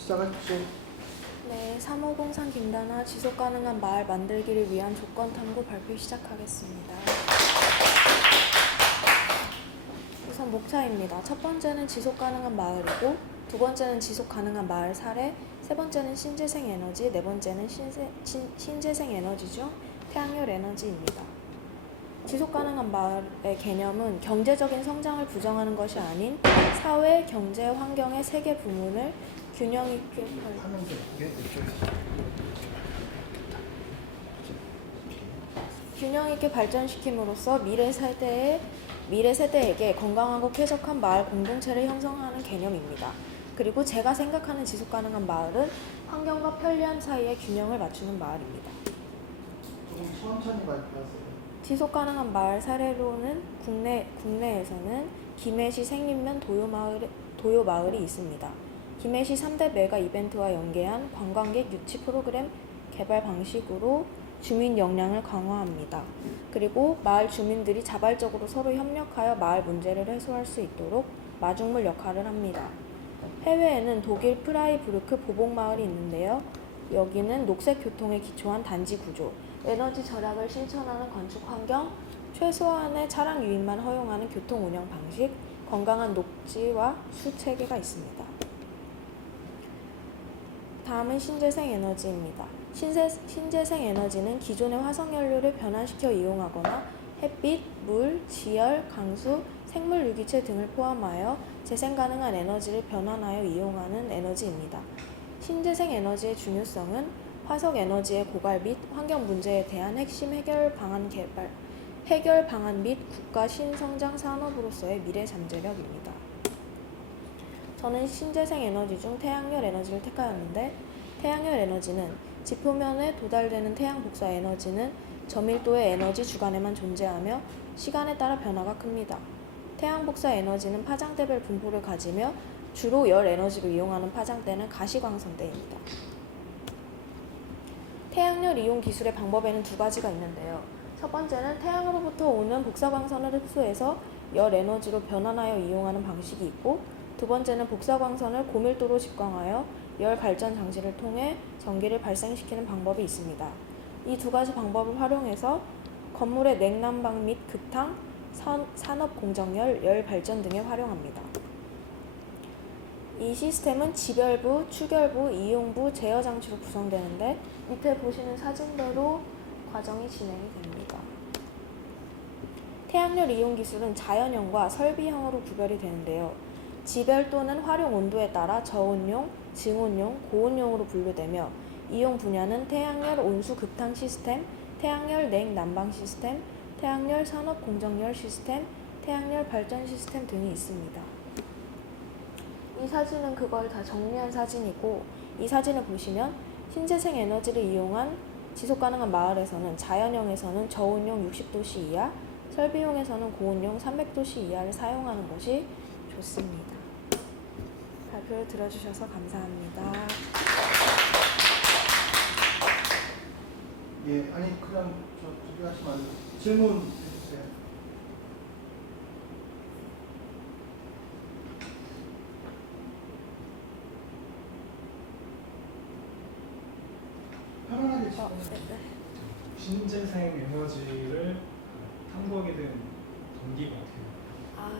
시작하십시오. 네, 3호공산 김단아 지속가능한 마을 만들기를 위한 조건 탐구 발표 시작하겠습니다. 우선 목차입니다. 첫 번째는 지속가능한 마을이고, 두 번째는 지속가능한 마을 사례, 세 번째는 신재생에너지, 네 번째는 신재생에너지 중 태양열 에너지입니다. 지속가능한 마을의 개념은 경제적인 성장을 부정하는 것이 아닌 사회, 경제, 환경의 세 개 부문을 균형 있게 발전시킴으로써 미래 세대에게 건강하고 쾌적한 마을 공동체를 형성하는 개념입니다. 그리고 제가 생각하는 지속가능한 마을은 환경과 편리함 사이의 균형을 맞추는 마을입니다. 천천히 말씀하세요. 지속가능한 마을 사례로는 국내에서는 김해시 생림면 도요마을이 있습니다. 김해시 3대 메가 이벤트와 연계한 관광객 유치 프로그램 개발 방식으로 주민 역량을 강화합니다. 그리고 마을 주민들이 자발적으로 서로 협력하여 마을 문제를 해소할 수 있도록 마중물 역할을 합니다. 해외에는 독일 프라이부르크 보복마을이 있는데요. 여기는 녹색 교통에 기초한 단지 구조, 에너지 절약을 실천하는 건축 환경, 최소한의 차량 유입만 허용하는 교통 운영 방식, 건강한 녹지와 수 체계가 있습니다. 다음은 신재생에너지입니다. 신재생에너지는 기존의 화석연료를 변환시켜 이용하거나 햇빛, 물, 지열, 강수, 생물유기체 등을 포함하여 재생가능한 에너지를 변환하여 이용하는 에너지입니다. 신재생에너지의 중요성은 화석에너지의 고갈 및 환경 문제에 대한 핵심 해결 방안 및 국가 신성장 산업으로서의 미래 잠재력입니다. 저는 신재생에너지 중 태양열 에너지를 택하였는데, 태양열 에너지는 지표면에 도달되는 태양 복사 에너지는 저밀도의 에너지 주간에만 존재하며 시간에 따라 변화가 큽니다. 태양 복사 에너지는 파장대별 분포를 가지며 주로 열 에너지를 이용하는 파장대는 가시광선대입니다. 태양열 이용 기술의 방법에는 두 가지가 있는데요. 첫 번째는 태양으로부터 오는 복사광선을 흡수해서 열 에너지로 변환하여 이용하는 방식이 있고, 두 번째는 복사광선을 고밀도로 집광하여 열 발전 장치를 통해 전기를 발생시키는 방법이 있습니다. 이 두 가지 방법을 활용해서 건물의 냉난방 및 급탕, 산업공정열, 열 발전 등에 활용합니다. 이 시스템은 지별부, 추결부, 이용부, 제어 장치로 구성되는데, 밑에 보시는 사진대로 과정이 진행이 됩니다. 태양열 이용 기술은 자연형과 설비형으로 구별이 되는데요. 지별 또는 활용 온도에 따라 저온용, 증온용, 고온용으로 분류되며, 이용 분야는 태양열 온수 급탕 시스템, 태양열 냉 난방 시스템, 태양열 산업 공정열 시스템, 태양열 발전 시스템 등이 있습니다. 이 사진은 그걸 다 정리한 사진이고, 이 사진을 보시면 신재생 에너지를 이용한 지속가능한 마을에서는 자연형에서는 저온용 60도씨 이하, 설비용에서는 고온용 300도씨 이하를 사용하는 것이 좋습니다. 발표를 들어주셔서 감사합니다. 예, 아니 그냥 저기 하시면 안 돼요. 질문 해주세요. 편안하게 질문해. 신재생 에너지를 탐구하게 된 동기가 어떻게 돼요?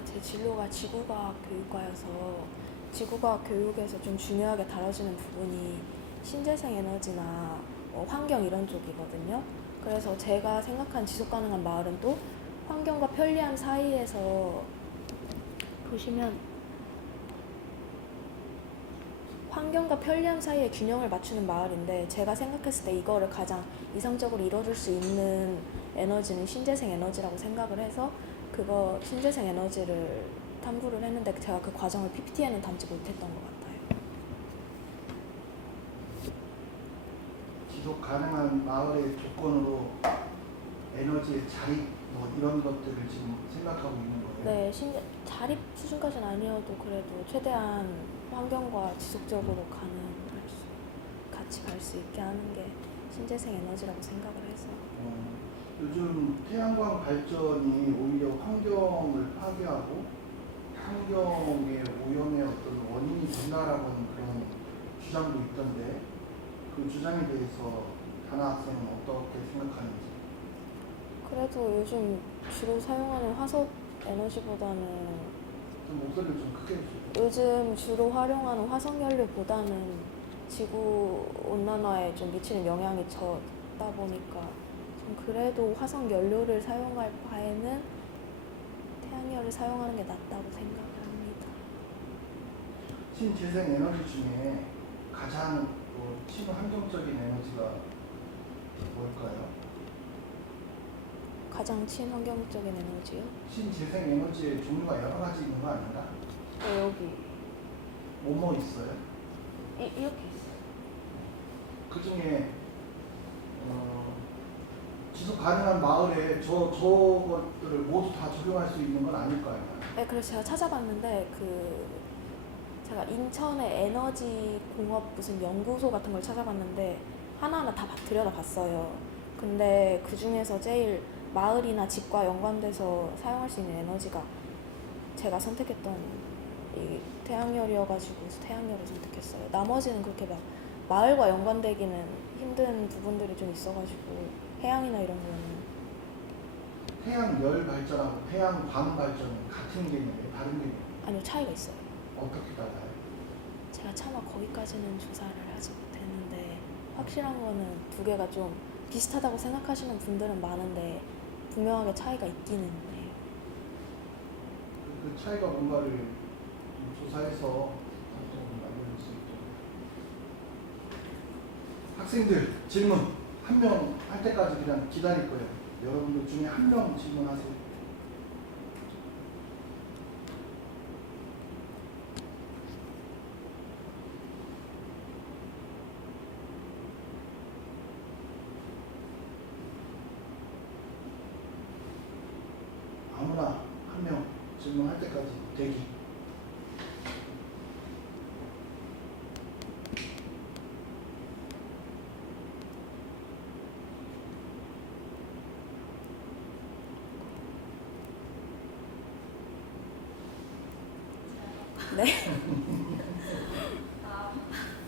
제 진로가 지구과학 교육과여서 지구과학 교육에서 좀 중요하게 다뤄지는 부분이 신재생 에너지나 환경 이런 쪽이거든요. 그래서 제가 생각한 지속가능한 마을은 또 환경과 편리함 사이에서 보시면 환경과 편리함 사이의 균형을 맞추는 마을인데, 제가 생각했을 때 이거를 가장 이상적으로 이뤄줄 수 있는 에너지는 신재생 에너지라고 생각을 해서 그거 신재생 에너지를 탐구를 했는데, 제가 그 과정을 PPT에는 담지 못했던 것 같아요. 지속 가능한 마을의 조건으로 에너지의 자립 뭐 이런 것들을 지금 생각하고 있는 거예요. 네, 자립 수준까지는 아니어도 그래도 최대한 환경과 지속적으로 같이 갈 수 있게 하는 게 신재생 에너지라고 생각을 해서. 요즘 태양광 발전이 오히려 환경을 파괴하고 환경의 오염의 어떤 원인이 된다라고는 그런 주장도 있던데 그 주장에 대해서 다나 학생은 어떻게 생각하는지. 그래도 요즘 주로 사용하는 화석 에너지보다는 좀 목소리를 좀 크게 해주세요. 요즘 주로 활용하는 화석연료보다는 지구 온난화에 좀 미치는 영향이 적다 보니까 좀 그래도 화석연료를 사용할 바에는 태양열을 사용하는 게 낫다고 생각을 합니다. 신재생 에너지 중에 가장 친환경적인 에너지가 뭘까요? 가장 친환경적인 에너지요? 신재생 에너지의 종류가 여러 가지 있는 거 아닌가? 여기 뭐뭐 있어요? 이렇게 있어요. 그 중에 지속 가능한 마을에 저것들을 모두 다 적용할 수 있는 건 아닐 거 아니에요? 네, 그래서 제가 찾아봤는데 제가 인천의 에너지 공업 무슨 연구소 같은 걸 찾아봤는데 하나하나 다 들여다봤어요. 근데 그 중에서 제일 마을이나 집과 연관돼서 사용할 수 있는 에너지가 제가 선택했던 이 태양열이어가지고 태양열을 선택했어요. 나머지는 그렇게 막 마을과 연관되기는 힘든 부분들이 좀 있어가지고 해양이나 이런 거는. 태양열 발전하고 태양광 발전은 같은 개념이에요? 다른 개념이에요? 아니요, 차이가 있어요. 어떻게 달라요? 제가 차마 거기까지는 조사를 하지 못했는데 확실한 거는 두 개가 좀 비슷하다고 생각하시는 분들은 많은데 분명하게 차이가 있기는 해요. 그 차이가 뭔가를 조사해서 좀 알려줄 수 있도록. 학생들 질문 한 명 할 때까지 그냥 기다릴 거예요. 여러분들 중에 한 명 질문하세요. 아무나 한 명 질문할 때까지 대기. 네.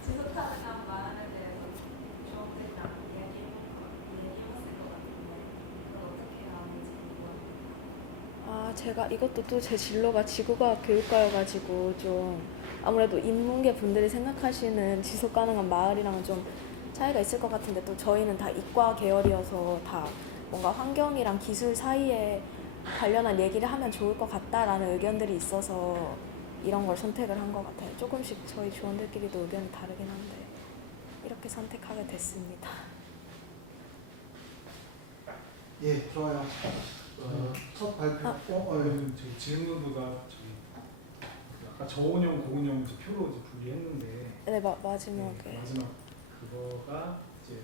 지속 가능한 마을에 대해서 주원들이랑 얘기해봤을 것 같은데 그건 어떻게 나오는지 궁금합니다. 제가 이것도 또 제 진로가 지구과학 교육과여가지고 좀 아무래도 인문계 분들이 생각하시는 지속 가능한 마을이랑은 좀 차이가 있을 것 같은데 또 저희는 다 이과 계열이어서 다 뭔가 환경이랑 기술 사이에 관련한 얘기를 하면 좋을 것 같다라는 의견들이 있어서 이런 걸 선택을 한 것 같아요. 조금씩 저희 조원들끼리도 의견이 다르긴 한데 이렇게 선택하게 됐습니다. 예, 좋아요. 첫 발표. 저는 저희 질문보다 저희 아까 저온형, 고온형 이제 표로 이제 분리했는데 네, 마지막에. 네, 마지막 그거가 이제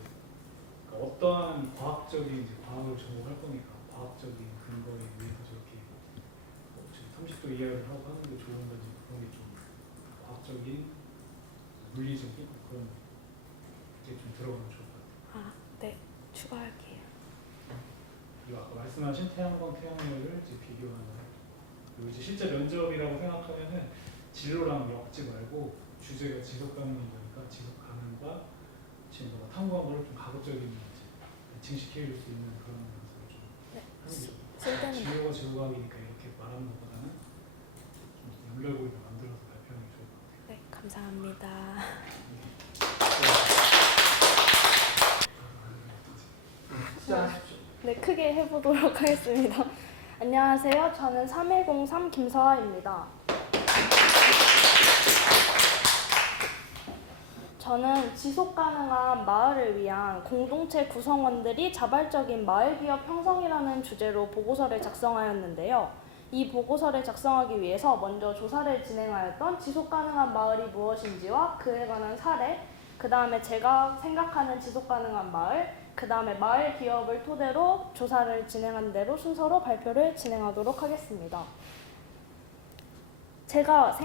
그러니까 어떠한 과학적인 이제 과학을 전공할 거니까 과학적인 근거에 의해서 저렇게 지금 30도 이하를 하고 하는 게 좋은 건지 그런 게 좀 과학적인 물리적인 그런 게 좀 들어가면 좋을 것 같아요. 네, 추가할게요. 그리고 아까 말씀하신 태양광, 태양열을 이제 비교하는 그리고 이제 실제 면접이라고 생각하면은 진로랑 엮지 말고 주제가 지속 가능한 거니까 지속 가능과 지금 탐구한 거를 좀 가급적이면 이제 증식해 줄 수 있는 그런 연습을 좀 네, 하는 게 좋아요. 쓸데는 진로가 지구과학이니까 이렇게 말하는 것보다는 좀 연결 고리를 만들어서 발표하는 게 좋을 것 같아요. 네, 감사합니다. 시작하십시오. 네, 크게 해보도록 하겠습니다. 안녕하세요. 저는 3103 김서아입니다. 저는 지속가능한 마을을 위한 공동체 구성원들이 자발적인 마을기업 형성이라는 주제로 보고서를 작성하였는데요. 이 보고서를 작성하기 위해서 먼저 조사를 진행하였던 지속가능한 마을이 무엇인지와 그에 관한 사례, 그 다음에 제가 생각하는 지속가능한 마을, 그 다음에 마을 기업을 토대로 조사를 진행한 대로 순서로 발표를 진행하도록 하겠습니다. 제가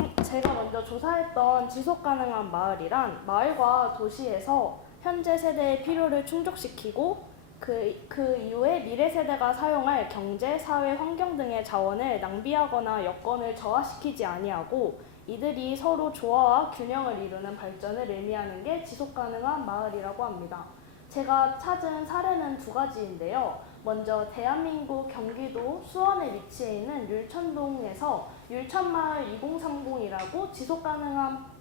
먼저 조사했던 지속가능한 마을이란 마을과 도시에서 현재 세대의 필요를 충족시키고 그 이후에 미래 세대가 사용할 경제, 사회, 환경 등의 자원을 낭비하거나 여건을 저하시키지 아니하고 이들이 서로 조화와 균형을 이루는 발전을 의미하는 게 지속가능한 마을이라고 합니다. 제가 찾은 사례는 두 가지인데요. 먼저 대한민국 경기도 수원에 위치해 있는 율천동에서 율천마을 2030이라고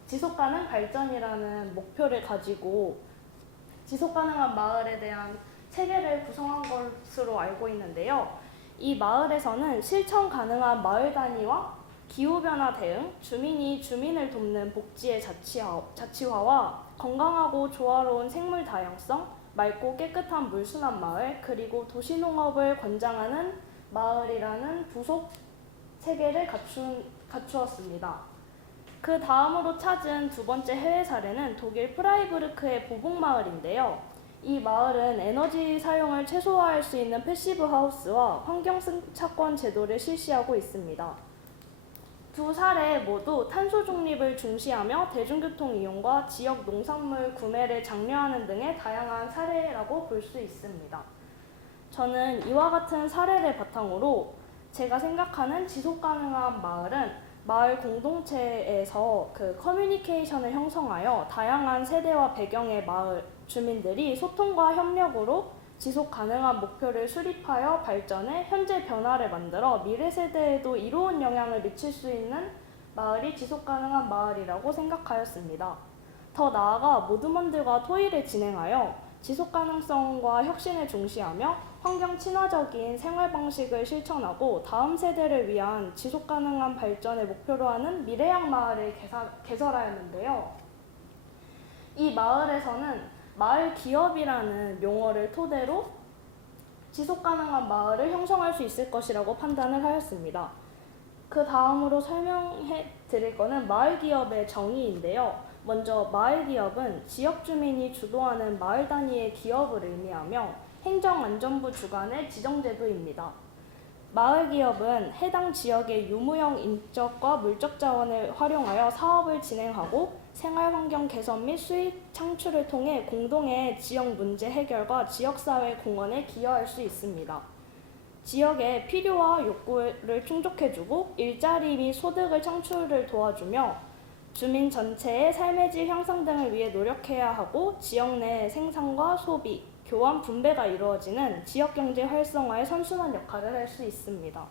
지속가능 발전이라는 목표를 가지고 지속가능한 마을에 대한 체계를 구성한 것으로 알고 있는데요. 이 마을에서는 실천 가능한 마을 단위와 기후변화 대응, 주민이 주민을 돕는 복지의 자치화와 건강하고 조화로운 생물 다양성, 맑고 깨끗한 물순환 마을, 그리고 도시농업을 권장하는 마을이라는 부속 체계를 갖추었습니다. 그 다음으로 찾은 두 번째 해외 사례는 독일 프라이부르크의 보복마을인데요. 이 마을은 에너지 사용을 최소화할 수 있는 패시브 하우스와 환경승차권 제도를 실시하고 있습니다. 두 사례 모두 탄소 중립을 중시하며 대중교통 이용과 지역 농산물 구매를 장려하는 등의 다양한 사례라고 볼 수 있습니다. 저는 이와 같은 사례를 바탕으로 제가 생각하는 지속가능한 마을은 마을 공동체에서 그 커뮤니케이션을 형성하여 다양한 세대와 배경의 마을 주민들이 소통과 협력으로 지속 가능한 목표를 수립하여 발전해 현재 변화를 만들어 미래 세대에도 이로운 영향을 미칠 수 있는 마을이 지속 가능한 마을이라고 생각하였습니다. 더 나아가 모두먼들과 토의를 진행하여 지속 가능성과 혁신을 중시하며 환경 친화적인 생활 방식을 실천하고 다음 세대를 위한 지속 가능한 발전을 목표로 하는 미래형 마을을 개설하였는데요. 이 마을에서는 마을 기업이라는 용어를 토대로 지속 가능한 마을을 형성할 수 있을 것이라고 판단을 하였습니다. 그 다음으로 설명해 드릴 것은 마을 기업의 정의인데요. 먼저 마을 기업은 지역 주민이 주도하는 마을 단위의 기업을 의미하며 행정안전부 주관의 지정제도입니다. 마을 기업은 해당 지역의 유무형 인적과 물적 자원을 활용하여 사업을 진행하고 생활환경 개선 및 수익 창출을 통해 공동의 지역 문제 해결과 지역사회 공헌에 기여할 수 있습니다. 지역의 필요와 욕구를 충족해주고 일자리 및 소득을 창출을 도와주며 주민 전체의 삶의 질 향상 등을 위해 노력해야 하고 지역 내 생산과 소비, 교환, 분배가 이루어지는 지역경제 활성화의 선순환 역할을 할 수 있습니다.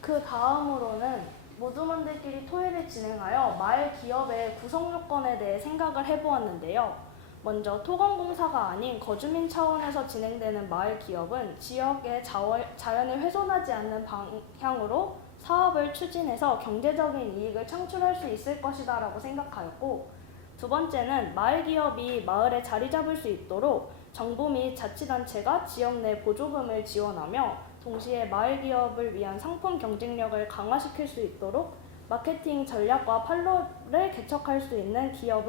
그 다음으로는 모두먼들끼리 토의를 진행하여 마을 기업의 구성 요건에 대해 생각을 해보았는데요. 먼저 토건공사가 아닌 거주민 차원에서 진행되는 마을 기업은 지역의 자연을 훼손하지 않는 방향으로 사업을 추진해서 경제적인 이익을 창출할 수 있을 것이다 라고 생각하였고, 두 번째는 마을 기업이 마을에 자리 잡을 수 있도록 정부 및 자치단체가 지역 내 보조금을 지원하며 동시에 마을 기업을 위한 상품 경쟁력을 강화시킬 수 있도록 마케팅 전략과 판로를 개척할 수 있는 기업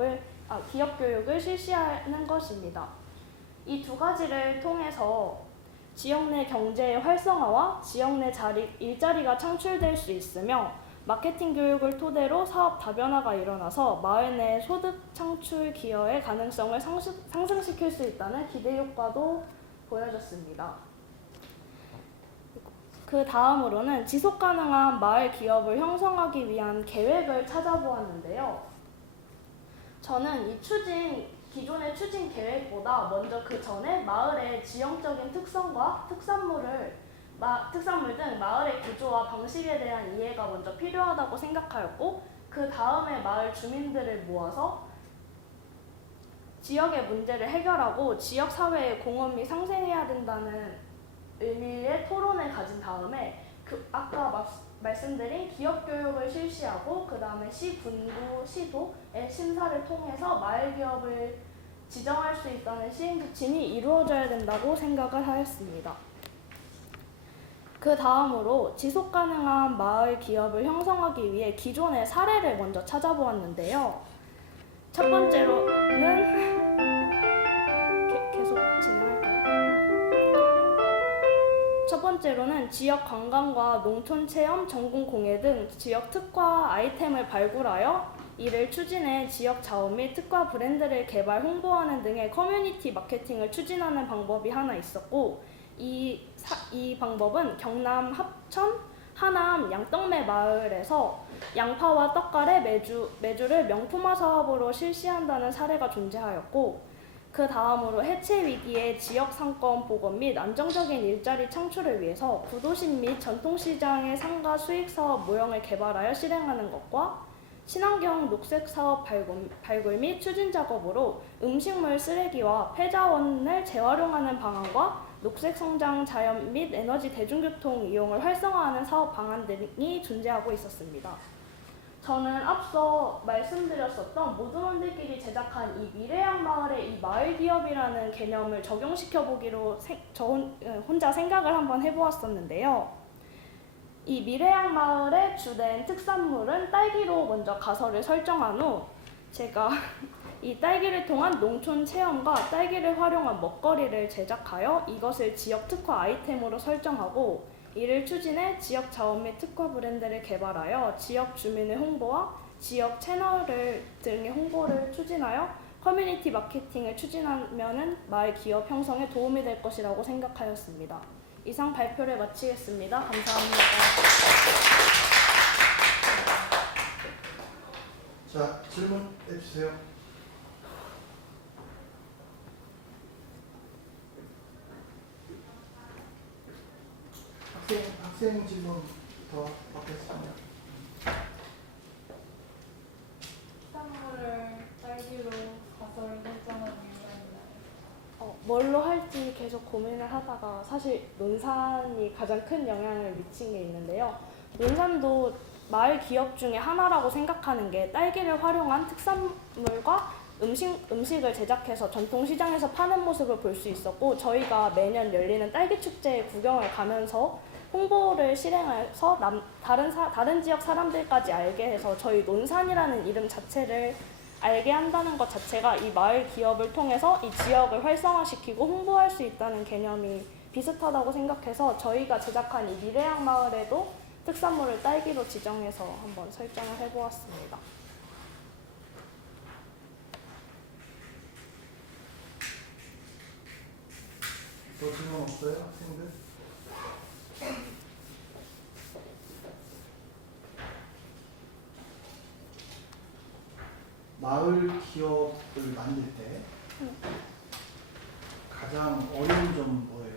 교육을 실시하는 것입니다. 이 두 가지를 통해서 지역 내 경제의 활성화와 지역 내 일자리가 창출될 수 있으며 마케팅 교육을 토대로 사업 다변화가 일어나서 마을 내 소득 창출 기여의 가능성을 상승시킬 수 있다는 기대 효과도 보여졌습니다. 그 다음으로는 지속가능한 마을 기업을 형성하기 위한 계획을 찾아보았는데요. 저는 기존의 추진 계획보다 먼저 그 전에 마을의 지형적인 특성과 특산물 등 마을의 구조와 방식에 대한 이해가 먼저 필요하다고 생각하였고, 그 다음에 마을 주민들을 모아서 지역의 문제를 해결하고 지역 사회의 공헌이 상생해야 된다는 의미의 토론을 가진 다음에 아까 말씀드린 기업 교육을 실시하고 그 다음에 시군구, 시도의 심사를 통해서 마을 기업을 지정할 수 있다는 시행 지침이 이루어져야 된다고 생각을 하였습니다. 그 다음으로 지속 가능한 마을 기업을 형성하기 위해 기존의 사례를 먼저 찾아보았는데요. 첫 번째로는 첫 번째로는 지역 관광과 농촌 체험, 전국 공예 등 지역 특화 아이템을 발굴하여 이를 추진해 지역 자원 및 특화 브랜드를 개발, 홍보하는 등의 커뮤니티 마케팅을 추진하는 방법이 하나 있었고, 이 방법은 경남 합천 하남 양떡매 마을에서 양파와 떡갈의 매주를 명품화 사업으로 실시한다는 사례가 존재하였고, 그 다음으로 해체 위기의 지역 상권 복원 및 안정적인 일자리 창출을 위해서 구도심 및 전통시장의 상가 수익 사업 모형을 개발하여 실행하는 것과 친환경 녹색 사업 발굴 및 추진 작업으로 음식물 쓰레기와 폐자원을 재활용하는 방안과 녹색 성장 자연 및 에너지 대중교통 이용을 활성화하는 사업 방안 등이 존재하고 있었습니다. 저는 앞서 말씀드렸었던 모든원들끼리 제작한 이 미래양 마을의 이 마을 기업이라는 개념을 적용시켜 보기로 혼자 생각을 한번 해보았었는데요. 이 미래양 마을의 주된 특산물은 딸기로 먼저 가설을 설정한 후 제가 이 딸기를 통한 농촌 체험과 딸기를 활용한 먹거리를 제작하여 이것을 지역 특화 아이템으로 설정하고, 이를 추진해 지역 자원 및 특화 브랜드를 개발하여 지역 주민의 홍보와 지역 채널 등의 홍보를 추진하여 커뮤니티 마케팅을 추진하면은 마을 기업 형성에 도움이 될 것이라고 생각하였습니다. 이상 발표를 마치겠습니다. 감사합니다. 자, 질문해 주세요. 학생 질문부터 받겠습니다. 특산물을 딸기로 가설 설정한 이유가 있나요? 뭘로 할지 계속 고민을 하다가 사실 논산이 가장 큰 영향을 미친 게 있는데요. 논산도 마을 기업 중에 하나라고 생각하는 게 딸기를 활용한 특산물과 음식을 제작해서 전통시장에서 파는 모습을 볼 수 있었고, 저희가 매년 열리는 딸기 축제에 구경을 가면서 홍보를 실행해서 다른 지역 사람들까지 알게 해서 저희 논산이라는 이름 자체를 알게 한다는 것 자체가 이 마을 기업을 통해서 이 지역을 활성화시키고 홍보할 수 있다는 개념이 비슷하다고 생각해서 저희가 제작한 이 미래양 마을에도 특산물을 딸기로 지정해서 한번 설정을 해보았습니다. 더 질문 없어요, 학생들? 마을 기업을 만들 때 가장 어려운 점은 뭐예요?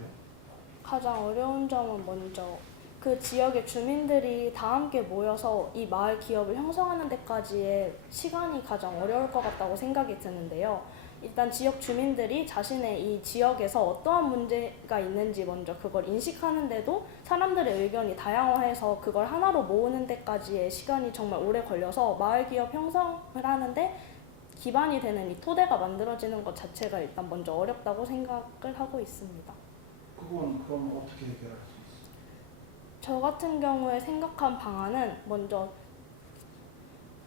가장 어려운 점은 먼저 그 지역의 주민들이 다 함께 모여서 이 마을 기업을 형성하는 데까지의 시간이 가장 어려울 것 같다고 생각이 드는데요. 일단 지역 주민들이 자신의 이 지역에서 어떠한 문제가 있는지 먼저 그걸 인식하는데도 사람들의 의견이 다양해서 그걸 하나로 모으는 데까지의 시간이 정말 오래 걸려서 마을 기업 형성을 하는데 기반이 되는 이 토대가 만들어지는 것 자체가 일단 먼저 어렵다고 생각을 하고 있습니다. 그건 그럼 어떻게 해결할 수 있어요? 저 같은 경우에 생각한 방안은 먼저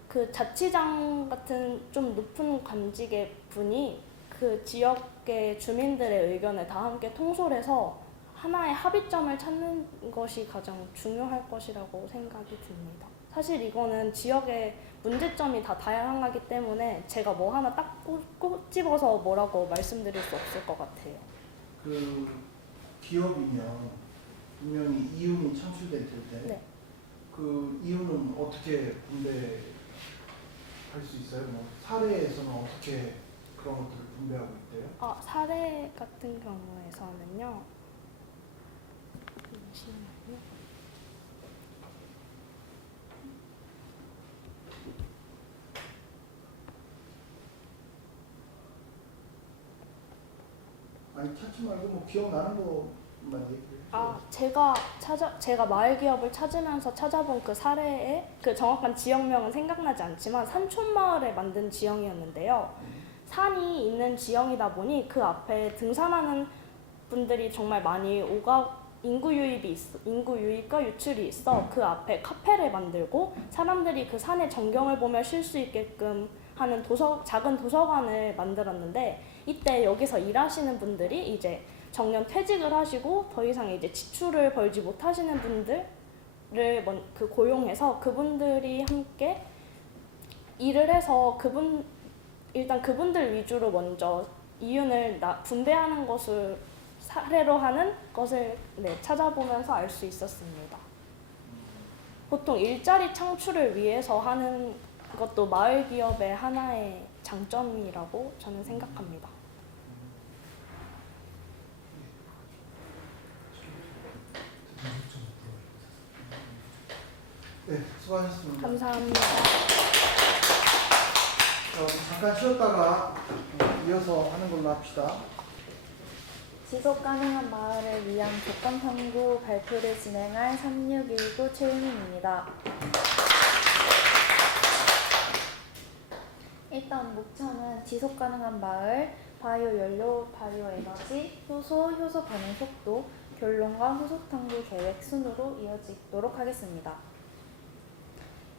그 자치장 같은 좀 높은 관직의 분이 그 지역의 주민들의 의견을 다 함께 통솔해서 하나의 합의점을 찾는 것이 가장 중요할 것이라고 생각이 듭니다. 사실 이거는 지역의 문제점이 다 다양하기 때문에 제가 뭐 하나 딱 꼬집어서 뭐라고 말씀드릴 수 없을 것 같아요. 그 기업이면 분명히 이윤이 창출될 텐데 네. 그 이윤은 어떻게 분배할 수 있어요? 뭐 사례에서는 어떻게 그런 것들을 분배하고 있대요? 사례 같은 경우에서는요. 잠시만요. 아니 찾지 말고 뭐 기억나는 것만 얘기해요. 제가 마을 기업을 찾으면서 찾아본 그 사례에 그 정확한 지역명은 생각나지 않지만 산촌마을에 만든 지형이었는데요. 산이 있는 지형이다 보니 그 앞에 등산하는 분들이 정말 많이 인구 유입과 유출이 있어 그 앞에 카페를 만들고 사람들이 그 산의 전경을 보며 쉴 수 있게끔 하는 작은 도서관을 만들었는데, 이때 여기서 일하시는 분들이 이제 정년 퇴직을 하시고 더 이상 이제 지출을 벌지 못하시는 분들을 고용해서 그분들이 함께 일을 해서 일단 그분들 위주로 먼저 이윤을 분배하는 것을 사례로 하는 것을 찾아보면서 알 수 있었습니다. 보통 일자리 창출을 위해서 하는 것도 마을 기업의 하나의 장점이라고 저는 생각합니다. 네, 수고하셨습니다. 감사합니다. 잠깐 쉬었다가 이어서 하는 걸로 합시다. 지속 가능한 마을을 위한 조건 탐구 발표를 진행할 3619 최유민입니다. 일단 목차는 지속 가능한 마을, 바이오 연료, 바이오 에너지, 효소, 효소 반응 속도, 결론과 후속 탐구 계획 순으로 이어지도록 하겠습니다.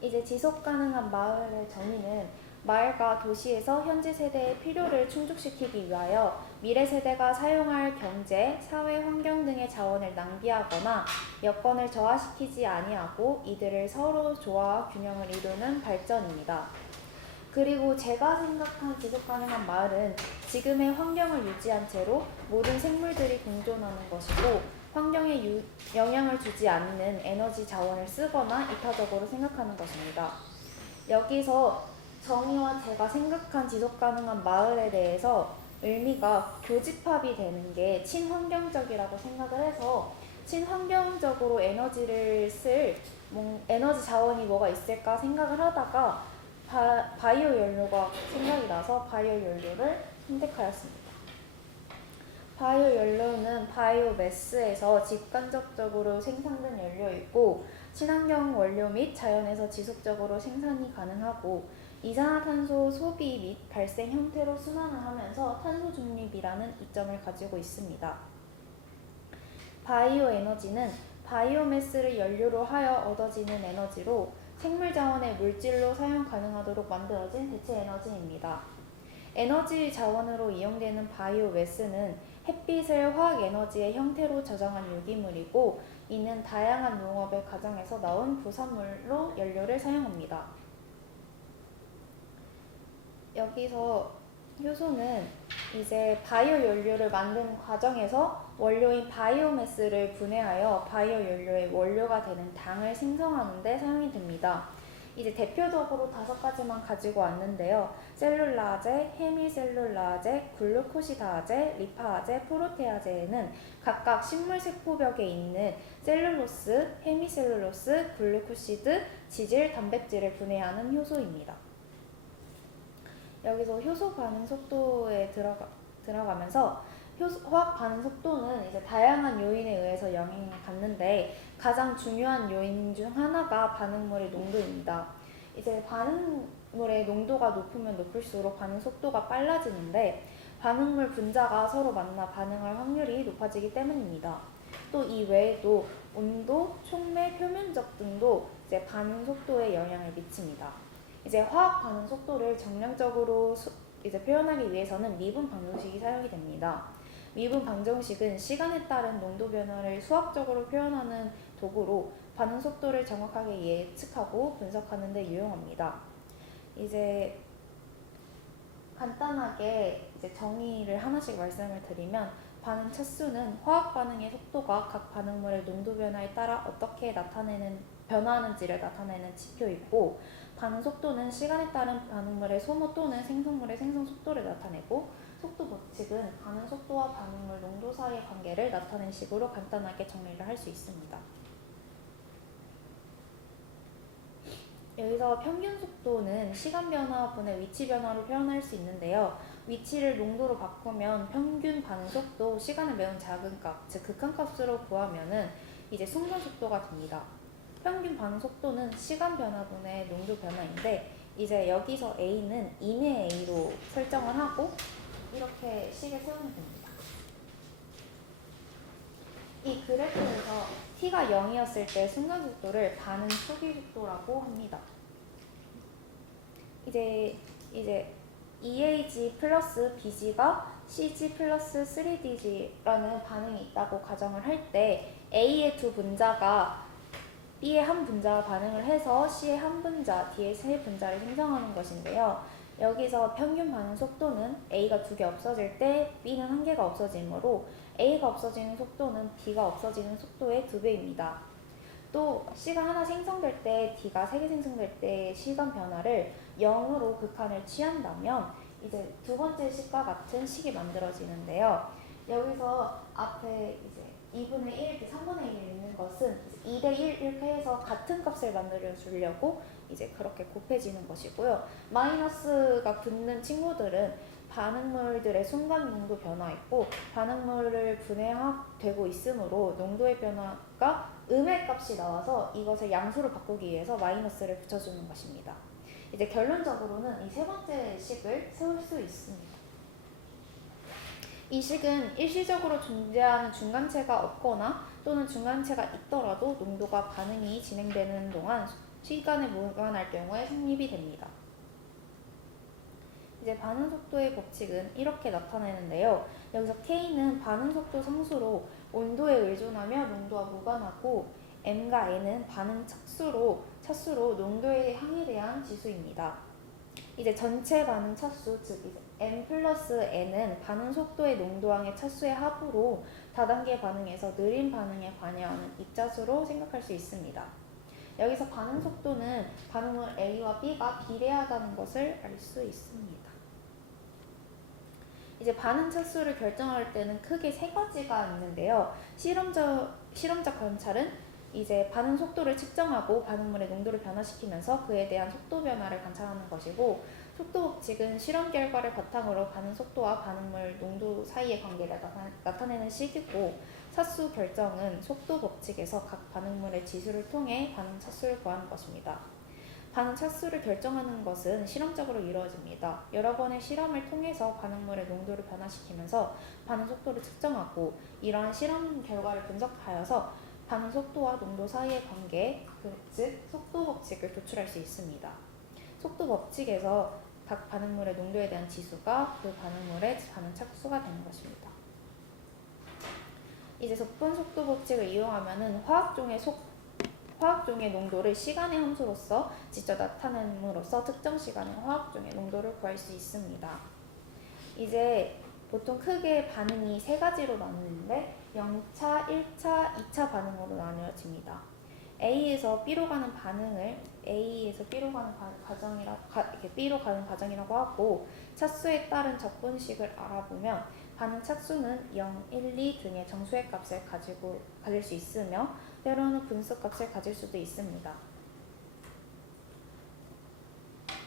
이제 지속 가능한 마을의 정의는 마을과 도시에서 현재 세대의 필요를 충족시키기 위하여 미래 세대가 사용할 경제, 사회, 환경 등의 자원을 낭비하거나 여건을 저하시키지 아니하고 이들을 서로 조화와 균형을 이루는 발전입니다. 그리고 제가 생각한 지속 가능한 마을은 지금의 환경을 유지한 채로 모든 생물들이 공존하는 것이고 환경에 영향을 주지 않는 에너지 자원을 쓰거나 이타적으로 생각하는 것입니다. 여기서 정의와 제가 생각한 지속 가능한 마을에 대해서 의미가 교집합이 되는 게 친환경적이라고 생각을 해서 친환경적으로 에너지를 쓸 에너지 자원이 뭐가 있을까 생각을 하다가 바이오 연료가 생각이 나서 바이오 연료를 선택하였습니다. 바이오 연료는 바이오매스에서 직간접적으로 생산된 연료이고 친환경 원료 및 자연에서 지속적으로 생산이 가능하고 이산화탄소 소비 및 발생 형태로 순환을 하면서 탄소 중립이라는 이점을 가지고 있습니다. 바이오 에너지는 바이오매스를 연료로 하여 얻어지는 에너지로 생물 자원의 물질로 사용 가능하도록 만들어진 대체 에너지입니다. 에너지 자원으로 이용되는 바이오매스는 햇빛을 화학 에너지의 형태로 저장한 유기물이고 이는 다양한 농업의 과정에서 나온 부산물로 연료를 사용합니다. 여기서 효소는 이제 바이오 연료를 만드는 과정에서 원료인 바이오매스를 분해하여 바이오 연료의 원료가 되는 당을 생성하는 데 사용이 됩니다. 이제 대표적으로 5가지만 가지고 왔는데요. 셀룰라제, 헤미셀룰라제, 글루코시다제, 리파아제, 프로테아제는 각각 식물 세포벽에 있는 셀룰로스, 헤미셀룰로스, 글루코시드, 지질, 단백질을 분해하는 효소입니다. 여기서 효소 반응 속도에 들어가면서 화학 반응 속도는 이제 다양한 요인에 의해서 영향을 받는데 가장 중요한 요인 중 하나가 반응물의 농도입니다. 이제 반응물의 농도가 높으면 높을수록 반응 속도가 빨라지는데 반응물 분자가 서로 만나 반응할 확률이 높아지기 때문입니다. 또 이 외에도 온도, 촉매, 표면적 등도 이제 반응 속도에 영향을 미칩니다. 이제 화학 반응 속도를 정량적으로 이제 표현하기 위해서는 미분 방정식이 사용이 됩니다. 미분 방정식은 시간에 따른 농도 변화를 수학적으로 표현하는 도구로 반응 속도를 정확하게 예측하고 분석하는 데 유용합니다. 이제 간단하게 이제 정의를 하나씩 말씀을 드리면 반응 차수는 화학 반응의 속도가 각 반응물의 농도 변화에 따라 어떻게 변화하는지를 나타내는 지표이고 반응 속도는 시간에 따른 반응물의 소모 또는 생성물의 생성 속도를 나타내고 속도 법칙은 반응 속도와 반응물 농도 사이의 관계를 나타낸 식으로 간단하게 정리를 할 수 있습니다. 여기서 평균 속도는 시간 변화분의 위치 변화로 표현할 수 있는데요. 위치를 농도로 바꾸면 평균 반응 속도, 시간의 매우 작은 값, 즉 극한값으로 구하면은 이제 순간 속도가 됩니다. 평균 반응 속도는 시간 변화분의 농도 변화인데 이제 여기서 A는 임의 A로 설정을 하고 이렇게 식을 세우면 됩니다. 이 그래프에서 t가 0이었을 때 순간 속도를 반응 초기 속도라고 합니다. 이제 EAG 플러스 BG가 CG 플러스 3DG라는 반응이 있다고 가정을 할 때 A의 두 분자가 B의 한 분자와 반응을 해서 C의 한 분자, D의 세 분자를 생성하는 것인데요. 여기서 평균 반응 속도는 A가 2개 없어질 때 B는 1개가 없어지므로 A가 없어지는 속도는 B가 없어지는 속도의 2배입니다. 또 C가 하나 생성될 때 D가 3개 생성될 때 시간 변화를 0으로 극한을 취한다면 이제 두 번째 식과 같은 식이 만들어지는데요. 여기서 앞에 이제 2분의 1, 이렇게 3분의 1이 있는 것은 2대 1 이렇게 해서 같은 값을 만들어 주려고 이제 그렇게 곱해지는 것이고요. 마이너스가 붙는 친구들은 반응물들의 순간 농도 변화 있고 반응물을 분해되고 있으므로 농도의 변화가 음의 값이 나와서 이것을 양수로 바꾸기 위해서 마이너스를 붙여주는 것입니다. 이제 결론적으로는 이 세 번째 식을 세울 수 있습니다. 이 식은 일시적으로 존재하는 중간체가 없거나 또는 중간체가 있더라도 농도가 반응이 진행되는 동안 시간에 무관할 경우에 성립이 됩니다. 이제 반응 속도의 법칙은 이렇게 나타내는데요. 여기서 K는 반응 속도 상수로 온도에 의존하며 농도와 무관하고 M과 N은 반응 차수로 농도의 항에 대한 지수입니다. 이제 전체 반응 차수, 즉 이제 M 플러스 N은 반응 속도의 농도항의 차수의 합으로 다단계 반응에서 느린 반응에 관여하는 입자수로 생각할 수 있습니다. 여기서 반응 속도는 반응물 A와 B가 비례하다는 것을 알 수 있습니다. 이제 반응 차수를 결정할 때는 크게 세 가지가 있는데요. 실험적 관찰은 이제 반응 속도를 측정하고 반응물의 농도를 변화시키면서 그에 대한 속도 변화를 관찰하는 것이고, 속도 법칙은 실험 결과를 바탕으로 반응 속도와 반응물 농도 사이의 관계를 나타내는 식이고, 차수 결정은 속도 법칙에서 각 반응물의 지수를 통해 반응 차수를 구하는 것입니다. 반응 차수를 결정하는 것은 실험적으로 이루어집니다. 여러 번의 실험을 통해서 반응물의 농도를 변화시키면서 반응 속도를 측정하고, 이러한 실험 결과를 분석하여서 반응 속도와 농도 사이의 관계, 즉 속도 법칙을 도출할 수 있습니다. 속도 법칙에서 각 반응물의 농도에 대한 지수가 그 반응물의 반응 차수가 되는 것입니다. 이제 접근 속도 법칙을 이용하면은 화학종의 농도를 시간의 함수로서 직접 나타냄으로써 특정 시간에 화학종의 농도를 구할 수 있습니다. 이제 보통 크게 반응이 세 가지로 나누는데 0차, 1차, 2차 반응으로 나뉘어집니다. A에서 B로 가는 과정이라고 하고, 차수에 따른 접근식을 알아보면 반응 차수는 0, 1, 2 등의 정수의 값을 가질 수 있으며 때로는 분수 값을 가질 수도 있습니다.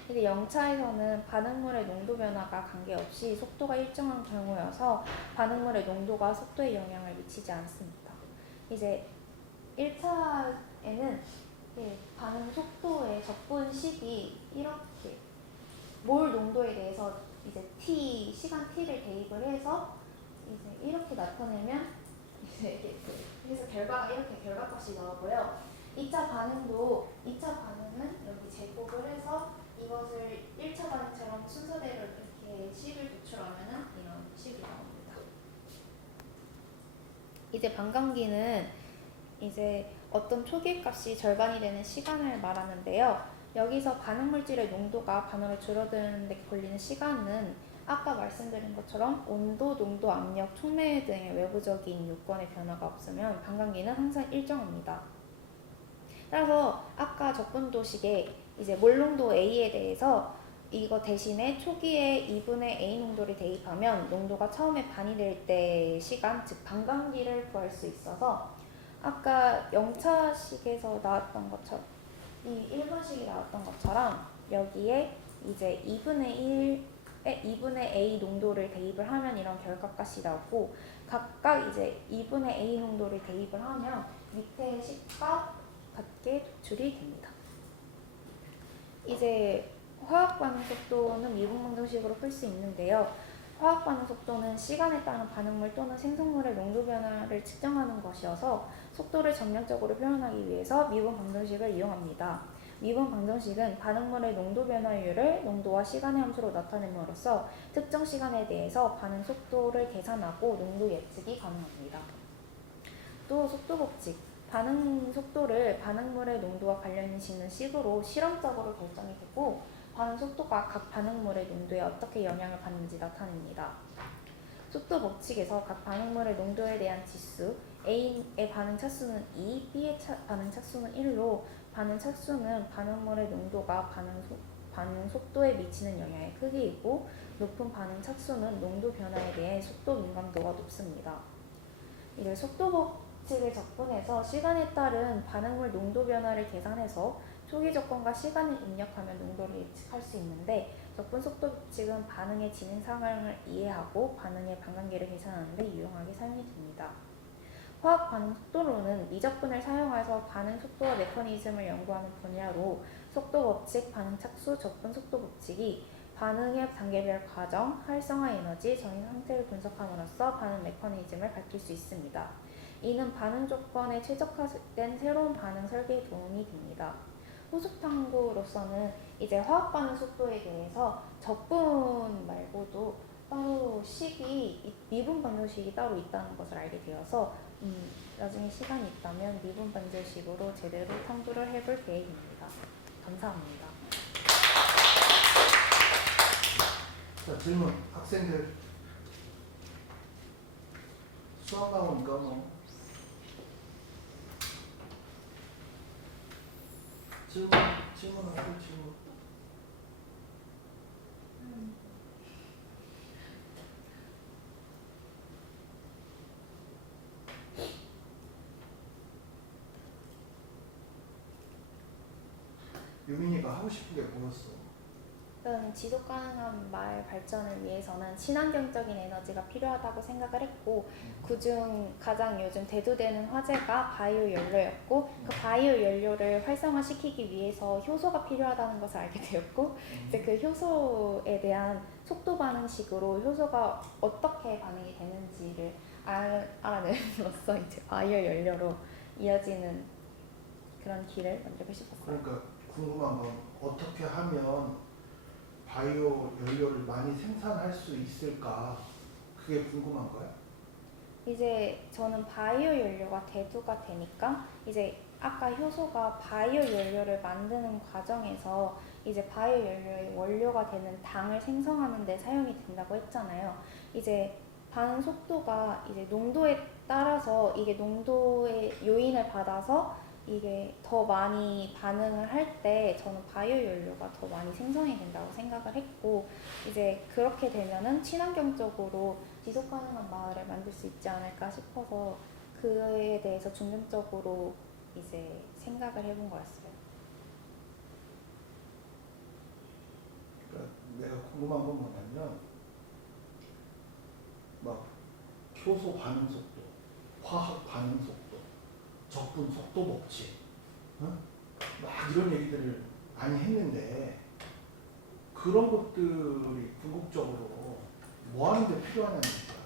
이제 0차에서는 반응물의 농도 변화가 관계없이 속도가 일정한 경우여서 반응물의 농도가 속도에 영향을 미치지 않습니다. 이제 1차에는 반응 속도의 접근식이 이렇게 몰 농도에 대해서 이제 시간 t를 대입을 해서 이제 이렇게 나타내면 그래서 이렇게 결과값이 나오고요. 2차 반응은 여기 제곱을 해서 이것을 1차 반응처럼 순서대로 이렇게 식을 도출하면은 이런 식이 나옵니다. 이제 반감기는 이제 어떤 초기값이 절반이 되는 시간을 말하는데요. 여기서 반응물질의 농도가 반으로 줄어드는 데 걸리는 시간은 아까 말씀드린 것처럼 온도, 농도, 압력, 촉매 등의 외부적인 요건의 변화가 없으면 반감기는 항상 일정합니다. 따라서 아까 접근도식에 이제 몰농도 A에 대해서 이거 대신에 초기에 2분의 A 농도를 대입하면 농도가 처음에 반이 될 때 시간, 즉 반감기를 구할 수 있어서 아까 0차식에서 나왔던 것처럼 이 1번식이 나왔던 것처럼 여기에 이제 2분의 A 농도를 대입을 하면 이런 결과값이 나오고, 각각 이제 2분의 A 농도를 대입을 하면 밑에 식과 같게 도출이 됩니다. 이제 화학 반응 속도는 미분 방정식으로 풀 수 있는데요. 화학 반응 속도는 시간에 따른 반응물 또는 생성물의 농도 변화를 측정하는 것이어서 속도를 정량적으로 표현하기 위해서 미분 방정식을 이용합니다. 미분 방정식은 반응물의 농도 변화율을 농도와 시간의 함수로 나타냄으로써 특정 시간에 대해서 반응 속도를 계산하고 농도 예측이 가능합니다. 또 속도 법칙, 반응 속도를 반응물의 농도와 관련이 있는 식으로 실험적으로 결정이 되고 반응 속도가 각 반응물의 농도에 어떻게 영향을 받는지 나타냅니다. 속도 법칙에서 각 반응물의 농도에 대한 지수 A의 반응 차수는 2, B의 반응 차수는 1로 반응 차수는 반응물의 농도가 반응 속도에 미치는 영향의 크기이고 높은 반응 차수는 농도 변화에 대해 속도 민감도가 높습니다. 이를 속도 법칙을 접근해서 시간에 따른 반응물 농도 변화를 계산해서 초기 조건과 시간을 입력하면 농도를 예측할 수 있는데 접근 속도 법칙은 반응의 진행 상황을 이해하고 반응의 반감기를 계산하는 데 유용하게 사용이 됩니다. 화학 반응 속도론은 미적분을 사용해서 반응 속도와 메커니즘을 연구하는 분야로 속도 법칙, 반응 착수, 접근 속도 법칙이 반응의 단계별 과정, 활성화 에너지, 정의 상태를 분석함으로써 반응 메커니즘을 밝힐 수 있습니다. 이는 반응 조건에 최적화된 새로운 반응 설계에 도움이 됩니다. 후속 탐구로서는 이제 화학 반응 속도에 대해서 접근 말고도 따로 미분 방정식이 따로 있다는 것을 알게 되어서 나중에 시간이 있다면 미분 방정식으로 제대로 탐구를 해볼 계획입니다. 감사합니다. 자, 질문. 학생들 수학 나오니까 뭐 질문하세요. 질문. 유민이가 하고 싶은 게 뭐였어? 지속 가능한 마을 발전을 위해서는 친환경적인 에너지가 필요하다고 생각을 했고 그중 가장 요즘 대두되는 화제가 바이오 연료였고 그 바이오 연료를 활성화시키기 위해서 효소가 필요하다는 것을 알게 되었고 이제 그 효소에 대한 속도 반응식으로 효소가 어떻게 반응이 되는지를 알아내므로써 이제 바이오 연료로 이어지는 그런 길을 만들고 싶었어요. 그러니까 궁금한 건 어떻게 하면 바이오 연료를 많이 생산할 수 있을까? 그게 궁금한 거야? 이제 저는 바이오 연료가 대두가 되니까 이제 아까 효소가 바이오 연료를 만드는 과정에서 이제 바이오 연료의 원료가 되는 당을 생성하는 데 사용이 된다고 했잖아요. 이제 반응 속도가 이제 농도에 따라서 이게 농도의 요인을 받아서 이게 더 많이 반응을 할 때 저는 바이오 연료가 더 많이 생성이 된다고 생각을 했고 이제 그렇게 되면은 친환경적으로 지속 가능한 마을을 만들 수 있지 않을까 싶어서 그에 대해서 중점적으로 이제 생각을 해본 거였어요. 그러니까 내가 궁금한 건 뭐냐면 막 효소 반응 속도, 화학 반응 속도, 적분 속도 법칙, 막 이런 얘기들을 많이 했는데 그런 것들이 궁극적으로 뭐 하는데 필요하냐는 거야.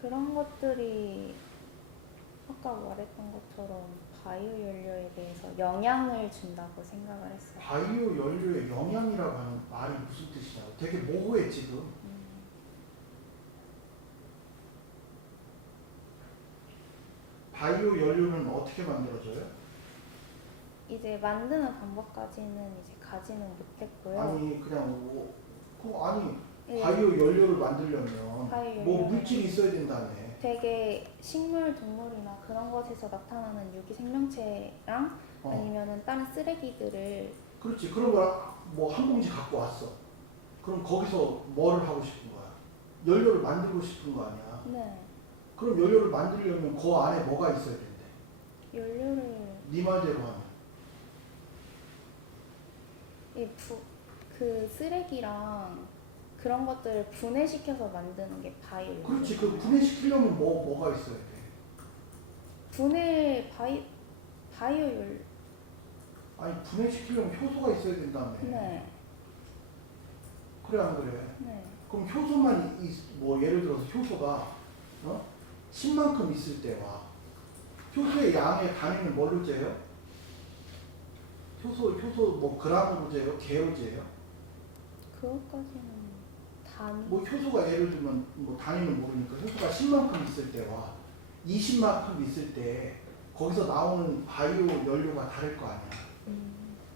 그런 것들이 아까 말했던 것처럼 바이오 연료에 대해서 영향을 준다고 생각을 했어요. 바이오 연료의 영향이라고 하는 말이 무슨 뜻이냐고 되게 모호해 지금. 바이오 연료는 어떻게 만들어져요? 이제 만드는 방법까지는 이제 가지는 못했고요. 아니 그냥 예. 바이오 연료를 만들려면 바이오 뭐 연료는 물질이 있어야 된다며. 되게 식물, 동물이나 그런 것에서 나타나는 유기 생명체랑 아니면은 다른 쓰레기들을 그렇지. 그런 걸 뭐 한 봉지 갖고 왔어. 그럼 거기서 뭐를 하고 싶은 거야? 연료를 만들고 싶은 거 아니야? 네. 그럼 연료를 만들려면 그 안에 뭐가 있어야 된대? 연료를 네 말대로 하면. 그 쓰레기랑 그런 것들을 분해시켜서 만드는 게 바이오 연료. 그렇지. 그 분해시키려면 뭐가 있어야 돼? 바이오 연료. 아니 분해시키려면 효소가 있어야 된다며. 네. 그래 안 그래? 네. 그럼 효소만 뭐 예를 들어서 효소가 10만큼 있을 때와 효소의 양의 단위는 뭘로 재요? 효소 뭐 그램으로 재요? 개로 재요? 그것까지는 단위. 뭐 효소가 예를 들면 뭐 단위는 모르니까 효소가 10만큼 있을 때와 20만큼 있을 때 거기서 나오는 바이오 연료가 다를 거 아니야.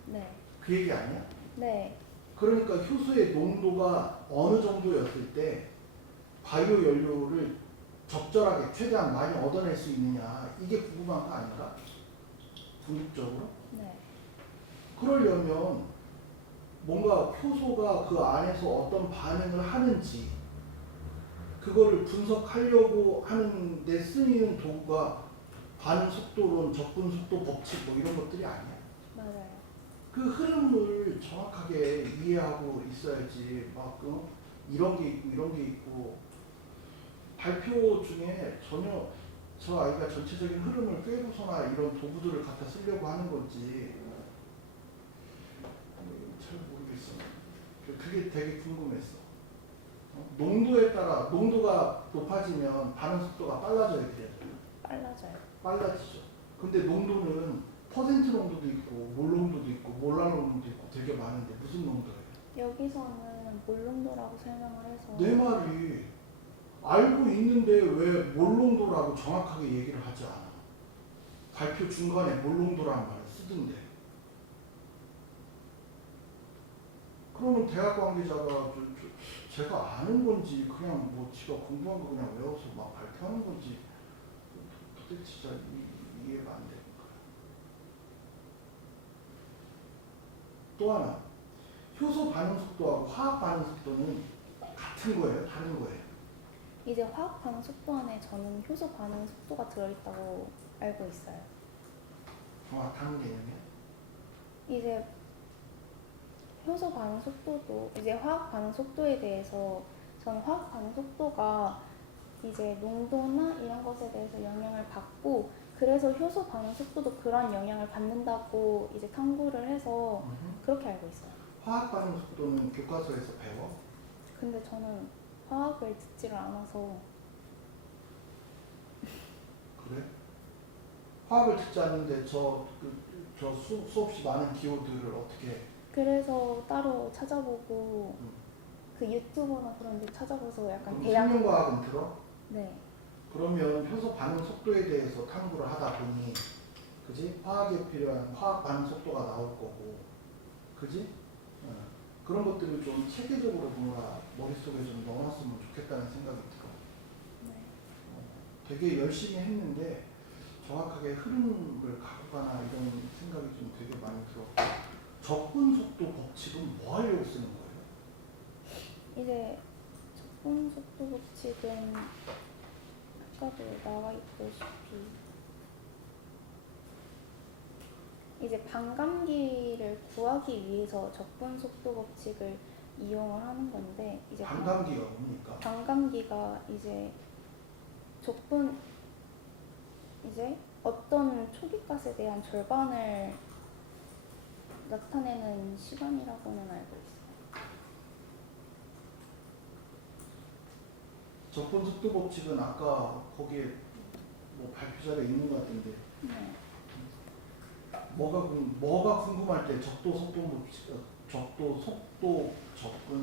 네. 그 얘기 아니야? 네. 그러니까 효소의 농도가 어느 정도였을 때 바이오 연료를 적절하게 최대한 많이 얻어낼 수 있느냐, 이게 궁금한 거 아닌가? 궁극적으로? 네. 그러려면 뭔가 효소가 그 안에서 어떤 반응을 하는지 그거를 분석하려고 하는데 쓰이는 도구가 반응 속도론, 접근 속도 법칙 뭐 이런 것들이 아니야. 맞아요. 그 흐름을 정확하게 이해하고 있어야지. 막 이런 게 있고 이런 게 있고 발표 중에 전혀 저 아이가 전체적인 흐름을 꿰고서나 이런 도구들을 갖다 쓰려고 하는 건지 잘 모르겠어. 그게 되게 궁금했어. 농도에 따라 농도가 높아지면 반응 속도가 빨라져야 돼요. 빨라져요. 빨라지죠. 근데 농도는 퍼센트 농도도 있고 몰 농도도 있고 몰랄 농도도 있고 되게 많은데 무슨 농도예요? 여기서는 몰농도라고 설명을 해서 내 말이 알고 있는데 왜 몰 농도라고 정확하게 얘기를 하지 않아? 발표 중간에 몰 농도라는 말을 쓰던데. 그러면 대학 관계자가 제가 아는 건지 그냥 뭐 지가 공부한 거 그냥 외워서 막 발표하는 건지 도대체 진짜 이해가 안 되는 거야. 또 하나, 효소 반응 속도하고 화학 반응 속도는 같은 거예요? 다른 거예요? 이제 화학 반응 속도 안에 저는 효소 반응 속도가 들어있다고 알고 있어요. 정확한 개념이야? 이제 효소 반응 속도도 이제 화학 반응 속도에 대해서 저는 화학 반응 속도가 이제 농도나 이런 것에 대해서 영향을 받고 그래서 효소 반응 속도도 그런 영향을 받는다고 이제 탐구를 해서 그렇게 알고 있어요. 화학 반응 속도는 교과서에서 배워? 근데 저는 화학을 듣지를 않아서 그래? 화학을 듣지 않는데 수없이 많은 기호들을 어떻게 그래서 따로 찾아보고 그 유튜버나 그런 데 찾아봐서 약간 그럼 대학 생명과학은 들어? 네. 그러면 효소 반응 속도에 대해서 탐구를 하다 보니 그지? 화학에 필요한 화학 반응 속도가 나올 거고 그지? 그런 것들을 좀 체계적으로 뭔가 머릿속에 좀 넣어놨으면 좋겠다는 생각이 들어. 네. 되게 열심히 했는데 정확하게 흐름을 갖고 가나 이런 생각이 좀 되게 많이 들었고 접근 속도 법칙은 뭐 하려고 쓰는 거예요? 이제 접근 속도 법칙은 아까도 나와 있다시피 이제 반감기를 구하기 위해서 접근 속도 법칙을 이용을 하는 건데 이제 반감기가 뭡니까? 반감기가 이제 접근 이제 어떤 초기값에 대한 절반을 나타내는 시간이라고는 알고 있어요. 접근 속도 법칙은 아까 거기에 뭐 발표자료에 있는 것 같은데 네. 뭐가 궁금할 때 적도 속도 법칙, 접근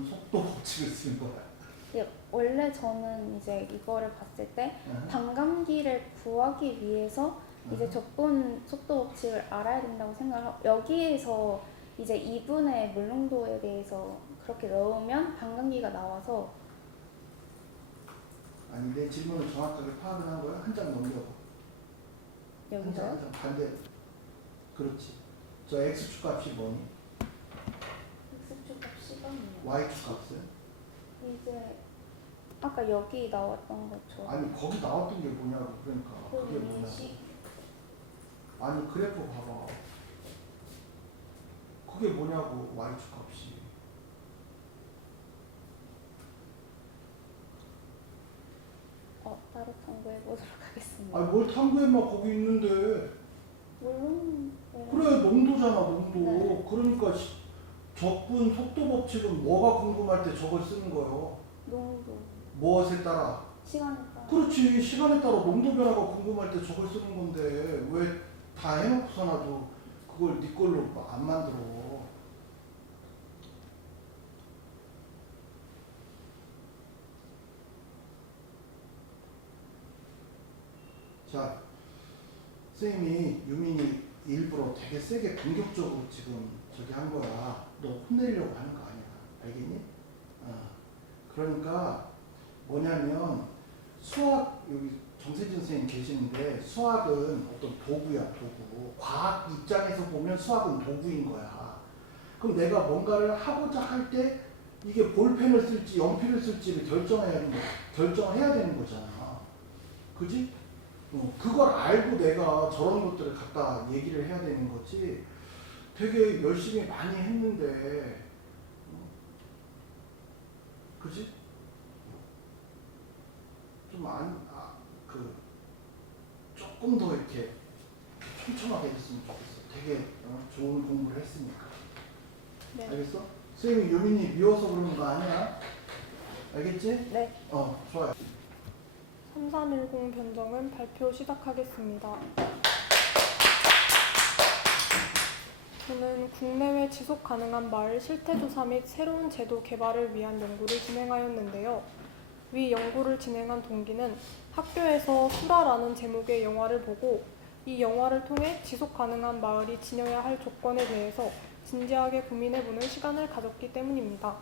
속도 법칙을 쓰는 거야. 예, 원래 저는 이제 이거를 봤을 때 반감기를 구하기 위해서 이제 접근 속도 법칙을 알아야 된다고 생각하고 여기에서 이제 2분의 물농도에 대해서 그렇게 넣으면 반감기가 나와서 아니 내 질문을 정확하게 파악을 한 거야? 한 장 넘겨봐. 여기서요? 한 장 반대. 그렇지. 저 x축 값이 뭐니? x축값 시간이요. y축 값은? 이제 아까 여기 나왔던 것처럼 아니 거기 나왔던 게 뭐냐고. 그러니까 그게 뭐냐고. 아니 그래프 봐봐. 그게 뭐냐고 y축 값이. 따로 탐구해 보도록 하겠습니다. 아니 뭘 탐구해만 거기 있는데. 물론 그래 농도잖아 농도. 네. 그러니까 접근 속도 법칙은 뭐가 궁금할 때 저걸 쓰는 거예요. 농도 무엇에 따라? 시간에 따라 그렇지. 시간에 따라 농도 변화가 궁금할 때 저걸 쓰는 건데 왜 다 해놓고서나도 그걸 네 걸로 안 만들어. 자, 선생님이 유민이 일부러 되게 세게 공격적으로 지금 저기 한 거야. 너 혼내려고 하는 거 아니야. 알겠니? 그러니까 뭐냐면 수학, 여기 정세진 선생님 계시는데 수학은 어떤 도구야, 도구. 과학 입장에서 보면 수학은 도구인 거야. 그럼 내가 뭔가를 하고자 할 때 이게 볼펜을 쓸지 연필을 쓸지를 결정을 해야 되는 거잖아. 그지? 그걸 알고 내가 저런 것들을 갖다 얘기를 해야 되는 거지. 되게 열심히 많이 했는데, 그지? 좀 조금 더 이렇게 촘촘하게 했으면 좋겠어. 되게 좋은 공부를 했으니까. 네. 알겠어? 선생님이 유민이 미워서 그러는 거 아니야? 알겠지? 네. 좋아요. 3310 변정은 발표 시작하겠습니다. 저는 국내외 지속 가능한 마을 실태조사 및 새로운 제도 개발을 위한 연구를 진행하였는데요. 위 연구를 진행한 동기는 학교에서 수라라는 제목의 영화를 보고 이 영화를 통해 지속 가능한 마을이 지녀야 할 조건에 대해서 진지하게 고민해보는 시간을 가졌기 때문입니다.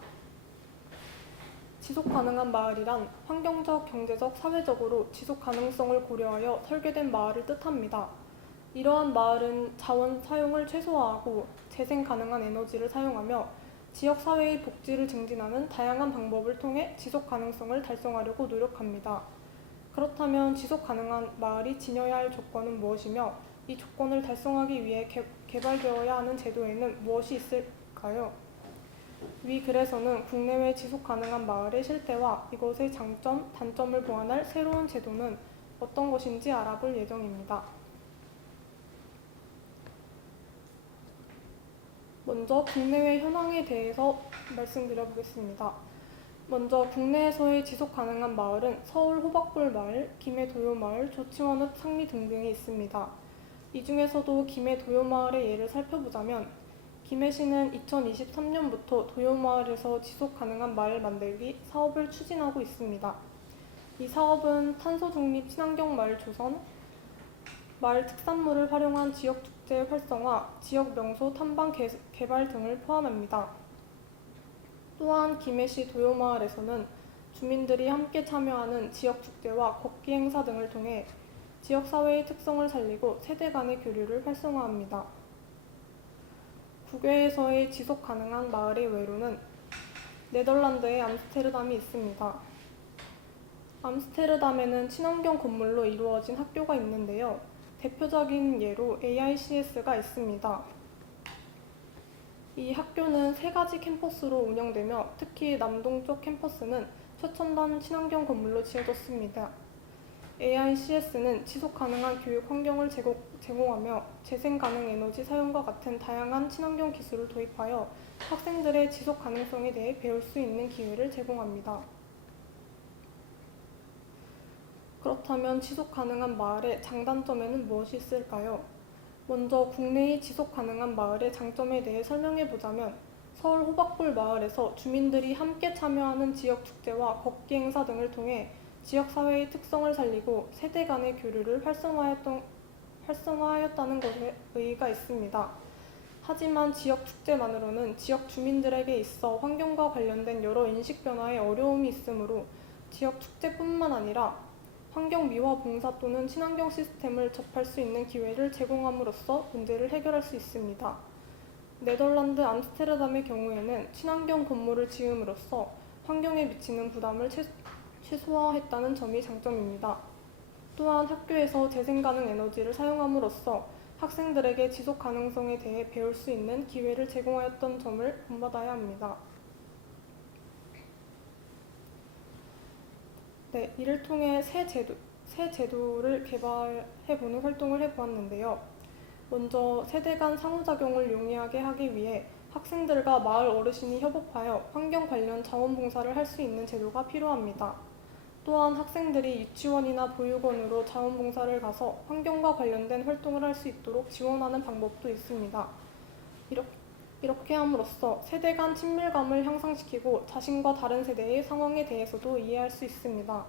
지속 가능한 마을이란 환경적, 경제적, 사회적으로 지속 가능성을 고려하여 설계된 마을을 뜻합니다. 이러한 마을은 자원 사용을 최소화하고 재생 가능한 에너지를 사용하며 지역 사회의 복지를 증진하는 다양한 방법을 통해 지속 가능성을 달성하려고 노력합니다. 그렇다면 지속 가능한 마을이 지녀야 할 조건은 무엇이며 이 조건을 달성하기 위해 개발되어야 하는 제도에는 무엇이 있을까요? 위 글에서는 국내외 지속 가능한 마을의 실태와 이것의 장점, 단점을 보완할 새로운 제도는 어떤 것인지 알아볼 예정입니다. 먼저 국내외 현황에 대해서 말씀드려보겠습니다. 먼저 국내에서의 지속 가능한 마을은 서울 호박골 마을, 김해 도요 마을, 조치원읍 상리 등등이 있습니다. 이 중에서도 김해 도요 마을의 예를 살펴보자면 김해시는 2023년부터 도요마을에서 지속가능한 마을 만들기 사업을 추진하고 있습니다. 이 사업은 탄소중립 친환경 마을 조성, 마을 특산물을 활용한 지역축제 활성화, 지역 명소 탐방 개발 등을 포함합니다. 또한 김해시 도요마을에서는 주민들이 함께 참여하는 지역축제와 걷기 행사 등을 통해 지역사회의 특성을 살리고 세대 간의 교류를 활성화합니다. 국외에서의 지속 가능한 마을의 외로는 네덜란드의 암스테르담이 있습니다. 암스테르담에는 친환경 건물로 이루어진 학교가 있는데요. 대표적인 예로 AICS가 있습니다. 이 학교는 3가지 캠퍼스로 운영되며 특히 남동쪽 캠퍼스는 최첨단 친환경 건물로 지어졌습니다. AICS는 지속 가능한 교육 환경을 제공하며 재생 가능 에너지 사용과 같은 다양한 친환경 기술을 도입하여 학생들의 지속 가능성에 대해 배울 수 있는 기회를 제공합니다. 그렇다면 지속 가능한 마을의 장단점에는 무엇이 있을까요? 먼저 국내의 지속 가능한 마을의 장점에 대해 설명해 보자면 서울 호박골 마을에서 주민들이 함께 참여하는 지역 축제와 걷기 행사 등을 통해 지역사회의 특성을 살리고 세대 간의 교류를 활성화하였다는 것에 의의가 있습니다. 하지만 지역 축제만으로는 지역 주민들에게 있어 환경과 관련된 여러 인식 변화에 어려움이 있으므로 지역 축제뿐만 아니라 환경 미화 봉사 또는 친환경 시스템을 접할 수 있는 기회를 제공함으로써 문제를 해결할 수 있습니다. 네덜란드 암스테르담의 경우에는 친환경 건물을 지음으로써 환경에 미치는 부담을 최소화했다는 점이 장점입니다. 또한 학교에서 재생 가능 에너지를 사용함으로써 학생들에게 지속 가능성에 대해 배울 수 있는 기회를 제공하였던 점을 본받아야 합니다. 네, 이를 통해 새 제도를 개발해보는 활동을 해보았는데요. 먼저 세대 간 상호작용을 용이하게 하기 위해 학생들과 마을 어르신이 협업하여 환경 관련 자원봉사를 할 수 있는 제도가 필요합니다. 또한 학생들이 유치원이나 보육원으로 자원봉사를 가서 환경과 관련된 활동을 할 수 있도록 지원하는 방법도 있습니다. 이렇게 함으로써 세대 간 친밀감을 향상시키고 자신과 다른 세대의 상황에 대해서도 이해할 수 있습니다.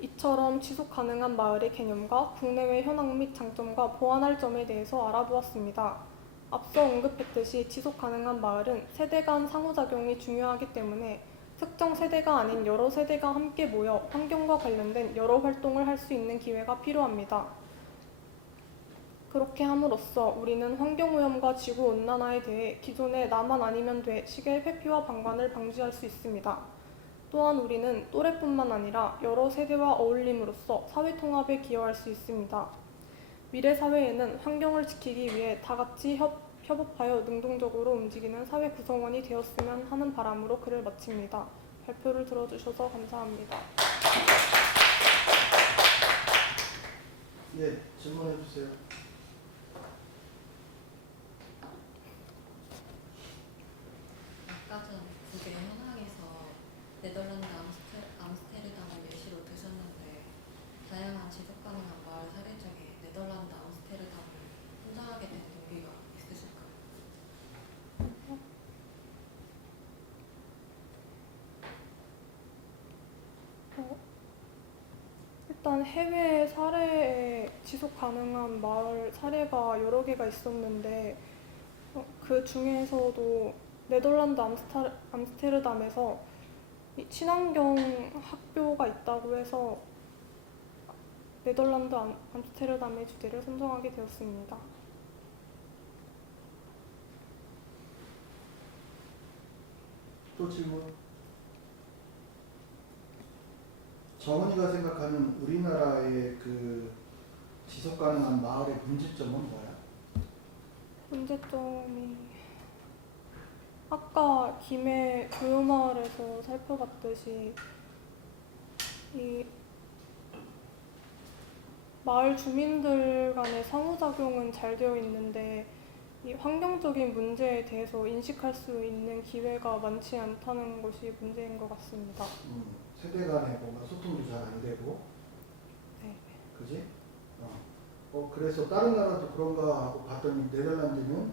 이처럼 지속 가능한 마을의 개념과 국내외 현황 및 장점과 보완할 점에 대해서 알아보았습니다. 앞서 언급했듯이 지속 가능한 마을은 세대 간 상호작용이 중요하기 때문에 특정 세대가 아닌 여러 세대가 함께 모여 환경과 관련된 여러 활동을 할 수 있는 기회가 필요합니다. 그렇게 함으로써 우리는 환경오염과 지구온난화에 대해 기존의 나만 아니면 돼 식의 회피와 방관을 방지할 수 있습니다. 또한 우리는 또래뿐만 아니라 여러 세대와 어울림으로써 사회통합에 기여할 수 있습니다. 미래 사회에는 환경을 지키기 위해 다 같이 협업하여 능동적으로 움직이는 사회 구성원이 되었으면 하는 바람으로 글을 마칩니다. 발표를 들어주셔서 감사합니다. 네, 질문해 주세요. 아까 전 국외 현황에서 네덜란드 암스테르담을 예시로 드셨는데 다양한 지속 가능한 마을 사례 중에 네덜란드 암스테르담을 선정하게 된 동기가 있으실까요? 일단 해외 사례에 지속 가능한 마을 사례가 여러 개가 있었는데 그 중에서도 네덜란드 암스테르담에서 이 친환경 학교가 있다고 해서 네덜란드 암스테르담의 주제를 선정하게 되었습니다. 또 질문. 정은이가 생각하는 우리나라의 그 지속 가능한 마을의 문제점은 뭐야? 문제점이 아까 김해 교육마을에서 살펴봤듯이 이 마을 주민들 간의 상호작용은 잘 되어 있는데 이 환경적인 문제에 대해서 인식할 수 있는 기회가 많지 않다는 것이 문제인 것 같습니다. 세대 간에 뭔가 소통도 잘 안 되고, 네. 그지? 그래서 다른 나라도 그런가 하고 봤더니 네덜란드는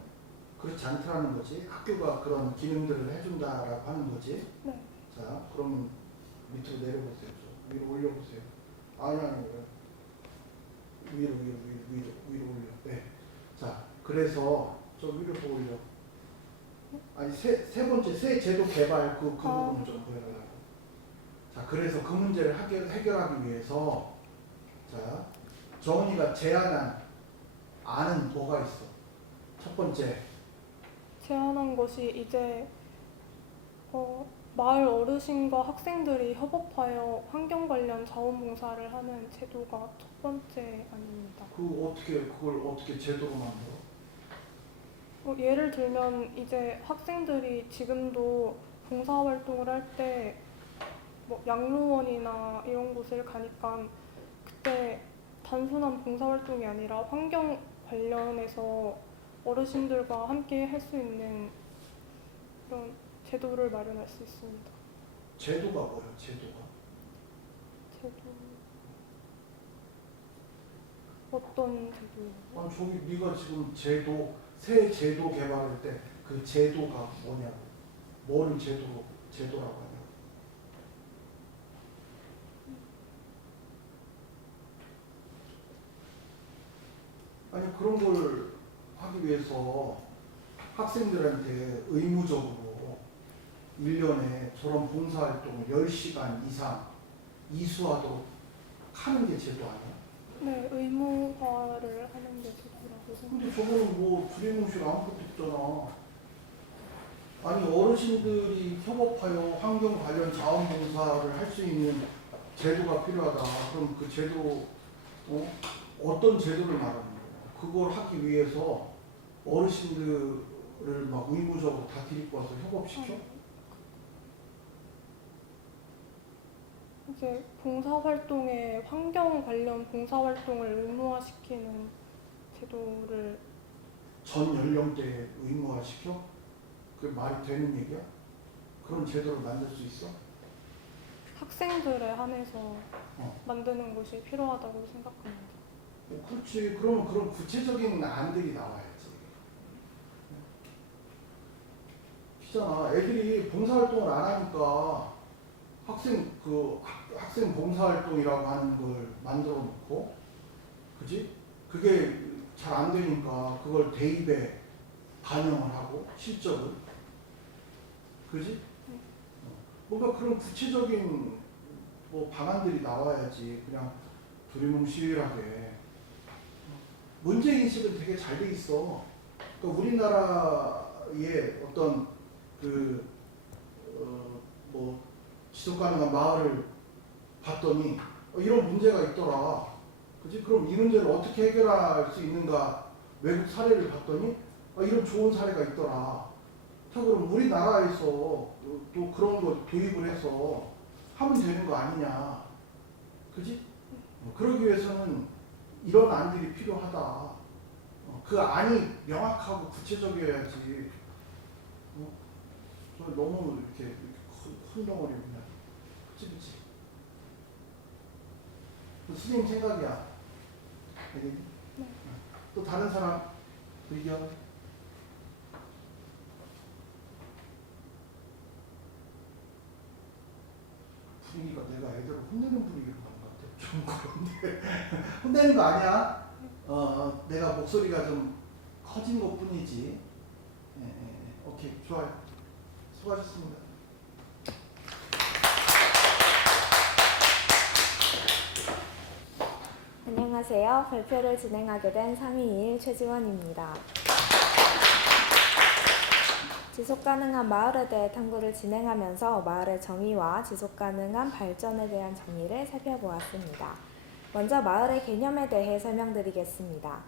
그렇지 않다는 거지. 학교가 그런 기능들을 해준다라고 하는 거지. 네. 자, 그러면 밑으로 내려보세요. 위로 올려보세요. 아니, 위로 올려. 네. 자, 그래서 저 위로 더 올려. 아니, 세 번째, 새 제도 개발 그 부분을 좀 보여달라고. 자, 그래서 그 문제를 해결하기 위해서, 자, 정은이가 제안한 안은 뭐가 있어? 첫 번째. 제안한 것이 이제 마을 어르신과 학생들이 협업하여 환경 관련 자원봉사를 하는 제도가 첫 번째 아닙니다. 그걸 어떻게 제도로 만들어? 예를 들면 이제 학생들이 지금도 봉사활동을 할 때 뭐 양로원이나 이런 곳을 가니까 그때 단순한 봉사활동이 아니라 환경 관련해서 어르신들과 함께 할 수 있는 그런 제도를 마련할 수 있습니다. 제도가 뭐야? 제도가? 제도 어떤 제도요? 아니 저기 네가 지금 새 제도 개발할 때 그 제도가 뭐냐고? 뭐를 제도라고 하냐고? 아니 그런 걸 하기 위해서 학생들한테 의무적으로 1년에 저런 봉사활동을 10시간 이상 이수하도록 하는 게 제도 아니야? 네, 의무화를 하는 게 제도라고 생각합니다. 근데 저거는 뭐 두리뭉실 아무것도 없잖아. 아니 어르신들이 협업하여 환경 관련 자원봉사를 할 수 있는 제도가 필요하다. 그럼 그 제도 어떤 제도를 말하는 거야? 그걸 하기 위해서 어르신들을 막 의무적으로 다 데리고 와서 협업시켜? 이제 봉사활동에 환경 관련 봉사활동을 의무화시키는 제도를 전 연령대에 의무화시켜? 그게 말이 되는 얘기야? 그런 제도를 만들 수 있어? 학생들에 한해서 만드는 것이 필요하다고 생각합니다. 그렇지. 그러면 그런 구체적인 안들이 나와야지. 피잖아. 애들이 봉사활동을 안 하니까 학생 봉사활동이라고 하는 걸 만들어 놓고, 그지? 그게 잘 안 되니까 그걸 대입에 반영을 하고 실적을, 그지? 뭔가 그런 구체적인 뭐 방안들이 나와야지 그냥 두리뭉실하게. 문제 인식은 되게 잘 돼 있어. 그러니까 우리나라의 어떤 뭐 지속 가능한 마을을 봤더니 이런 문제가 있더라. 그지? 그럼 이 문제를 어떻게 해결할 수 있는가? 외국 사례를 봤더니 이런 좋은 사례가 있더라. 자, 그럼 우리나라에서 또 그런 거 도입을 해서 하면 되는 거 아니냐. 그지? 그러기 위해서는 이런 안들이 필요하다. 그 안이 명확하고 구체적이어야지. 저 너무 이렇게 큰 덩어리 그냥. 그치? 선생님 생각이야. 알겠니? 또 다른 사람 의견? 분위기가 내가 애들을 혼내는 분위기로 가는 것 같아. 좀 그런데 혼내는 거 아니야. 내가 목소리가 좀 커진 것 뿐이지. 오케이, 좋아요. 수고하셨습니다. 안녕하세요. 발표를 진행하게 된 321 최지원입니다. 지속가능한 마을에 대해 탐구를 진행하면서 마을의 정의와 지속가능한 발전에 대한 정의를 살펴보았습니다. 먼저 마을의 개념에 대해 설명드리겠습니다.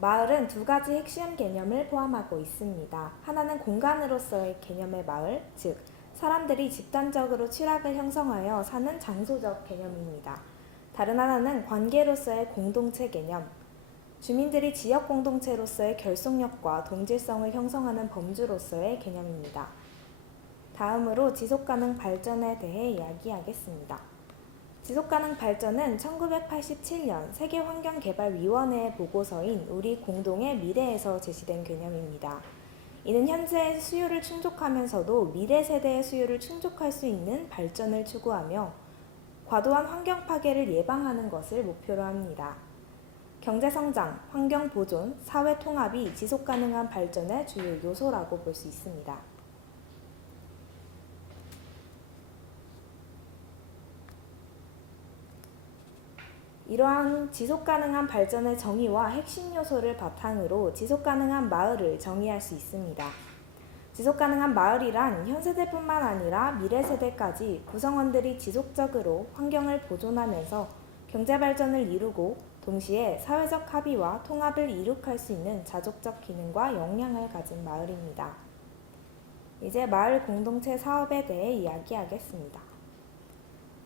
마을은 두 가지 핵심 개념을 포함하고 있습니다. 하나는 공간으로서의 개념의 마을, 즉 사람들이 집단적으로 취락을 형성하여 사는 장소적 개념입니다. 다른 하나는 관계로서의 공동체 개념, 주민들이 지역 공동체로서의 결속력과 동질성을 형성하는 범주로서의 개념입니다. 다음으로 지속가능 발전에 대해 이야기하겠습니다. 지속가능 발전은 1987년 세계환경개발위원회의 보고서인 우리 공동의 미래에서 제시된 개념입니다. 이는 현재의 수요를 충족하면서도 미래 세대의 수요를 충족할 수 있는 발전을 추구하며 과도한 환경 파괴를 예방하는 것을 목표로 합니다. 경제성장, 환경보존, 사회통합이 지속가능한 발전의 주요 요소라고 볼 수 있습니다. 이러한 지속가능한 발전의 정의와 핵심 요소를 바탕으로 지속가능한 마을을 정의할 수 있습니다. 지속가능한 마을이란 현 세대뿐만 아니라 미래 세대까지 구성원들이 지속적으로 환경을 보존하면서 경제발전을 이루고 동시에 사회적 합의와 통합을 이룩할 수 있는 자족적 기능과 역량을 가진 마을입니다. 이제 마을 공동체 사업에 대해 이야기하겠습니다.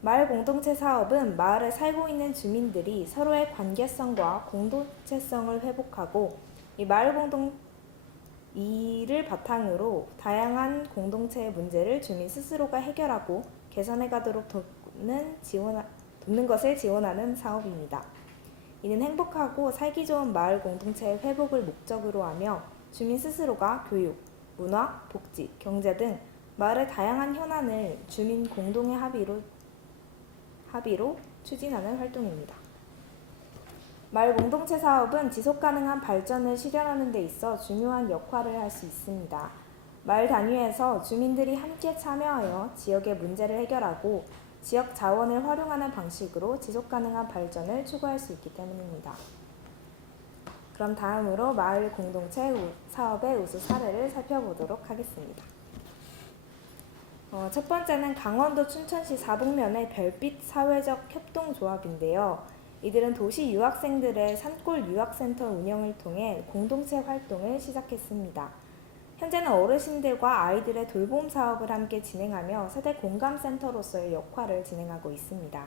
마을 공동체 사업은 마을에 살고 있는 주민들이 서로의 관계성과 공동체성을 회복하고 이를 바탕으로 다양한 공동체의 문제를 주민 스스로가 해결하고 개선해 가도록 돕는 것을 지원하는 사업입니다. 이는 행복하고 살기 좋은 마을 공동체의 회복을 목적으로 하며 주민 스스로가 교육, 문화, 복지, 경제 등 마을의 다양한 현안을 주민 공동의 합의로 추진하는 활동입니다. 마을 공동체 사업은 지속가능한 발전을 실현하는 데 있어 중요한 역할을 할 수 있습니다. 마을 단위에서 주민들이 함께 참여하여 지역의 문제를 해결하고 지역 자원을 활용하는 방식으로 지속가능한 발전을 추구할 수 있기 때문입니다. 그럼 다음으로 마을 공동체 사업의 우수 사례를 살펴보도록 하겠습니다. 첫 번째는 강원도 춘천시 사북면의 별빛 사회적 협동조합인데요. 이들은 도시 유학생들의 산골 유학센터 운영을 통해 공동체 활동을 시작했습니다. 현재는 어르신들과 아이들의 돌봄 사업을 함께 진행하며 세대 공감센터로서의 역할을 진행하고 있습니다.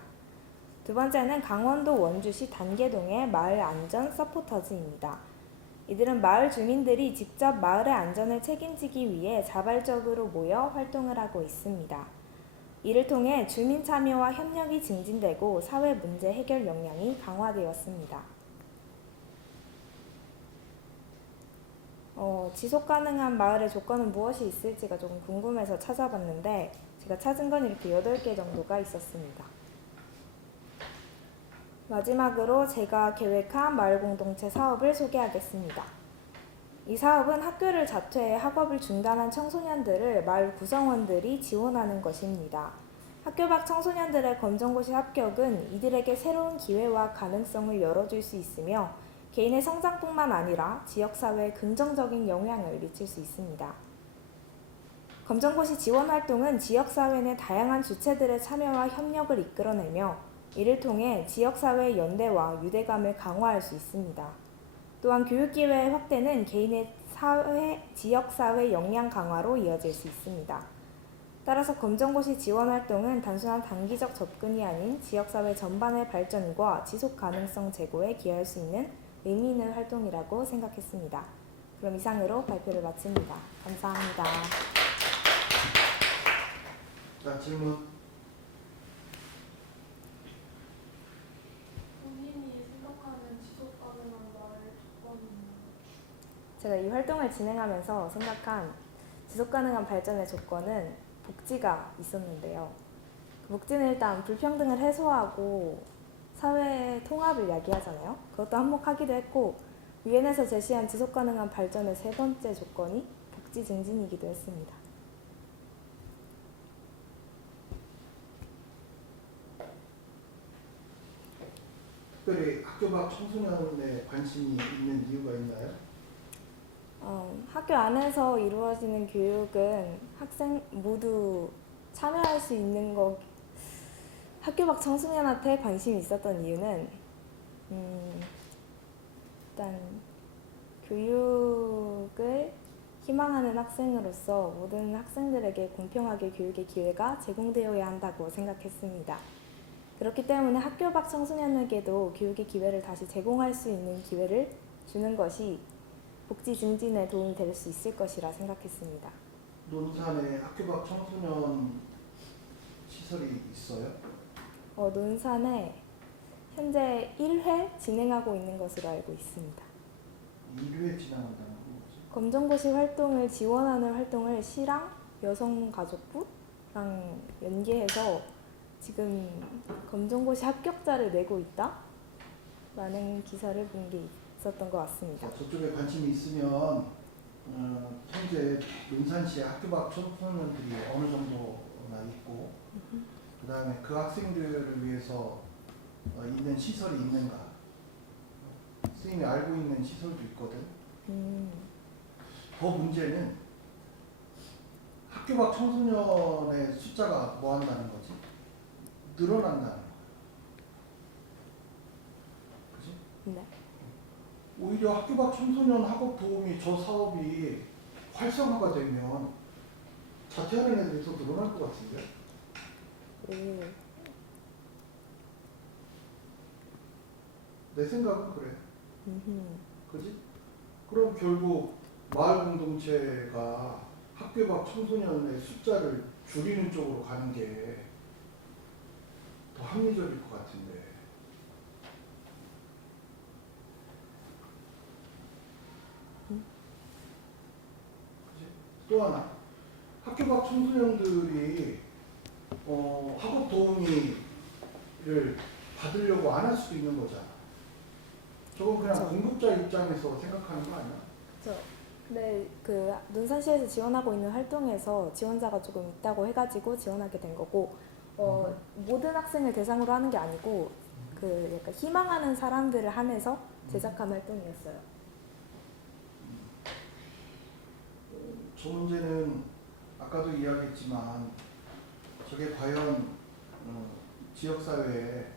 두 번째는 강원도 원주시 단계동의 마을 안전 서포터즈입니다. 이들은 마을 주민들이 직접 마을의 안전을 책임지기 위해 자발적으로 모여 활동을 하고 있습니다. 이를 통해 주민 참여와 협력이 증진되고 사회 문제 해결 역량이 강화되었습니다. 지속 가능한 마을의 조건은 무엇이 있을지가 조금 궁금해서 찾아봤는데 제가 찾은 건 이렇게 8개 정도가 있었습니다. 마지막으로 제가 계획한 마을 공동체 사업을 소개하겠습니다. 이 사업은 학교를 자퇴해 학업을 중단한 청소년들을 마을 구성원들이 지원하는 것입니다. 학교 밖 청소년들의 검정고시 합격은 이들에게 새로운 기회와 가능성을 열어줄 수 있으며 개인의 성장뿐만 아니라 지역사회에 긍정적인 영향을 미칠 수 있습니다. 검정고시 지원 활동은 지역사회 내 다양한 주체들의 참여와 협력을 이끌어내며 이를 통해 지역사회의 연대와 유대감을 강화할 수 있습니다. 또한 교육기회의 확대는 개인의 지역사회 역량 강화로 이어질 수 있습니다. 따라서 검정고시 지원 활동은 단순한 단기적 접근이 아닌 지역사회 전반의 발전과 지속 가능성 제고에 기여할 수 있는 의미 있는 활동이라고 생각했습니다. 그럼 이상으로 발표를 마칩니다. 감사합니다. 자, 질문. 본인이 생각하는 지속 가능한 마을 조건은 제가 이 활동을 진행하면서 생각한 지속 가능한 발전의 조건은 복지가 있었는데요. 복지는 일단 불평등을 해소하고 사회 통합을 야기하잖아요. 그것도 한몫하기도 했고 유엔에서 제시한 지속 가능한 발전의 3번째 조건이 복지 증진이기도 했습니다. 특별히 학교 밖 청소년에 관심이 있는 이유가 있나요? 학교 안에서 이루어지는 교육은 학생 모두 참여할 수 있는 학교 밖 청소년한테 관심이 있었던 이유는 일단 교육을 희망하는 학생으로서 모든 학생들에게 공평하게 교육의 기회가 제공되어야 한다고 생각했습니다. 그렇기 때문에 학교 밖 청소년에게도 교육의 기회를 다시 제공할 수 있는 기회를 주는 것이 복지 증진에 도움이 될 수 있을 것이라 생각했습니다. 논산에 학교 밖 청소년 시설이 있어요? 논산에 현재 1회 진행하고 있는 것으로 알고 있습니다. 1회 진행한다는 건 뭐지? 검정고시 활동을 지원하는 활동을 시랑 여성가족부랑 연계해서 지금 검정고시 합격자를 내고 있다? 라는 기사를 본 게 있었던 것 같습니다. 자, 저쪽에 관심이 있으면 현재 논산시의 학교 밖 청소년들이 어느 정도나 있고 그 다음에 그 학생들을 위해서 있는 시설이 있는가 선생님이 알고 있는 시설도 있거든. 더 문제는 학교 밖 청소년의 숫자가 뭐 한다는 거지? 늘어난다는 거야. 그지? 네. 오히려 학교 밖 청소년 학업 도우미 저 사업이 활성화가 되면 자퇴하는 애들이 더 늘어날 것 같은데? 오. 내 생각은 그래. 음흠. 그지? 그럼 결국 마을 공동체가 학교 밖 청소년의 숫자를 줄이는 쪽으로 가는 게 더 합리적일 것 같은데. 그지? 또 하나, 학교 밖 청소년들이 학업 도우미를 받으려고 안 할 수도 있는 거잖아. 저건 그냥 그쵸. 공급자 입장에서 생각하는 거 아니야? 네, 그 논산시에서 지원하고 있는 활동에서 지원자가 조금 있다고 해가지고 지원하게 된 거고, 모든 학생을 대상으로 하는 게 아니고 그 약간 희망하는 사람들을 한해서 제작한 활동이었어요. 저 문제는 아까도 이야기했지만 저게 과연 지역사회에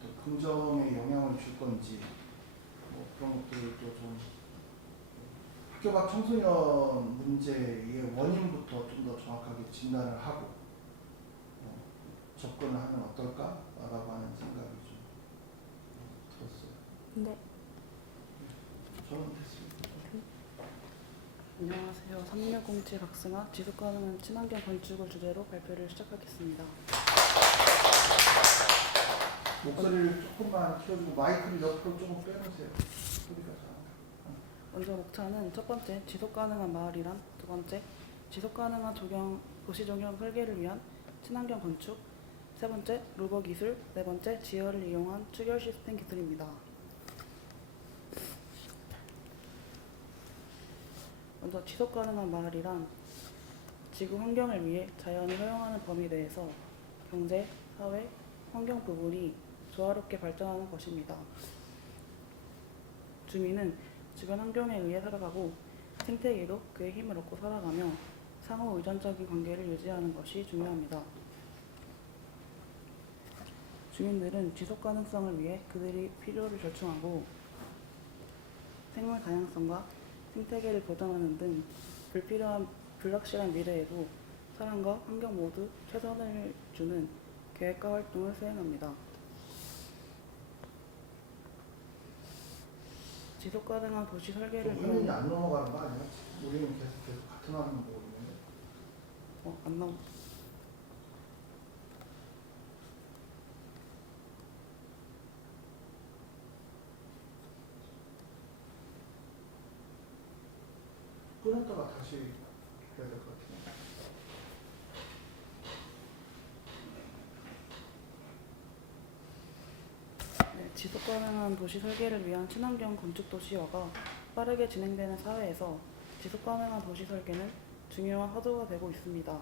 또 긍정의 영향을 줄 건지 뭐 그런 것들도 좀 학교 밖 청소년 문제의 원인부터 좀 더 정확하게 진단을 하고 접근을 하면 어떨까라고 하는 생각이 좀 들었어요. 네. 저는 됐습니다. 안녕하세요. 3607 박승아 지속가능한 친환경 건축을 주제로 발표를 시작하겠습니다. 목소리를 조금만 키워주고 마이크를 옆으로 조금 빼놓으세요. 소리가 잘. 먼저 목차는 첫 번째 지속 가능한 마을이란, 두 번째 지속 가능한 도시 조경 설계를 위한 친환경 건축, 세 번째 로버 기술, 네 번째 지열을 이용한 추결 시스템 기술입니다. 먼저 지속 가능한 마을이란 지구 환경을 위해 자연이 허용하는 범위 내에서 경제, 사회, 환경 부분이 조화롭게 발전하는 것입니다. 주민은 주변 환경에 의해 살아가고 생태계도 그의 힘을 얻고 살아가며 상호 의존적인 관계를 유지하는 것이 중요합니다. 주민들은 지속 가능성을 위해 그들이 필요를 절충하고 생물 다양성과 생태계를 보존하는 등 불확실한 미래에도 사람과 환경 모두 최선을 주는 계획과 활동을 수행합니다. 지속 가능한 도시 설계를 화면이 안 넘어가는 거 아니야? 우리는 계속 같은 화면 보고 있는데. 안 나오. 끊었다가 다시 해야 될 것 같은데. 네, 지속 가능한 도시 설계를 위한 친환경 건축 도시화가 빠르게 진행되는 사회에서 지속 가능한 도시 설계는 중요한 화두가 되고 있습니다.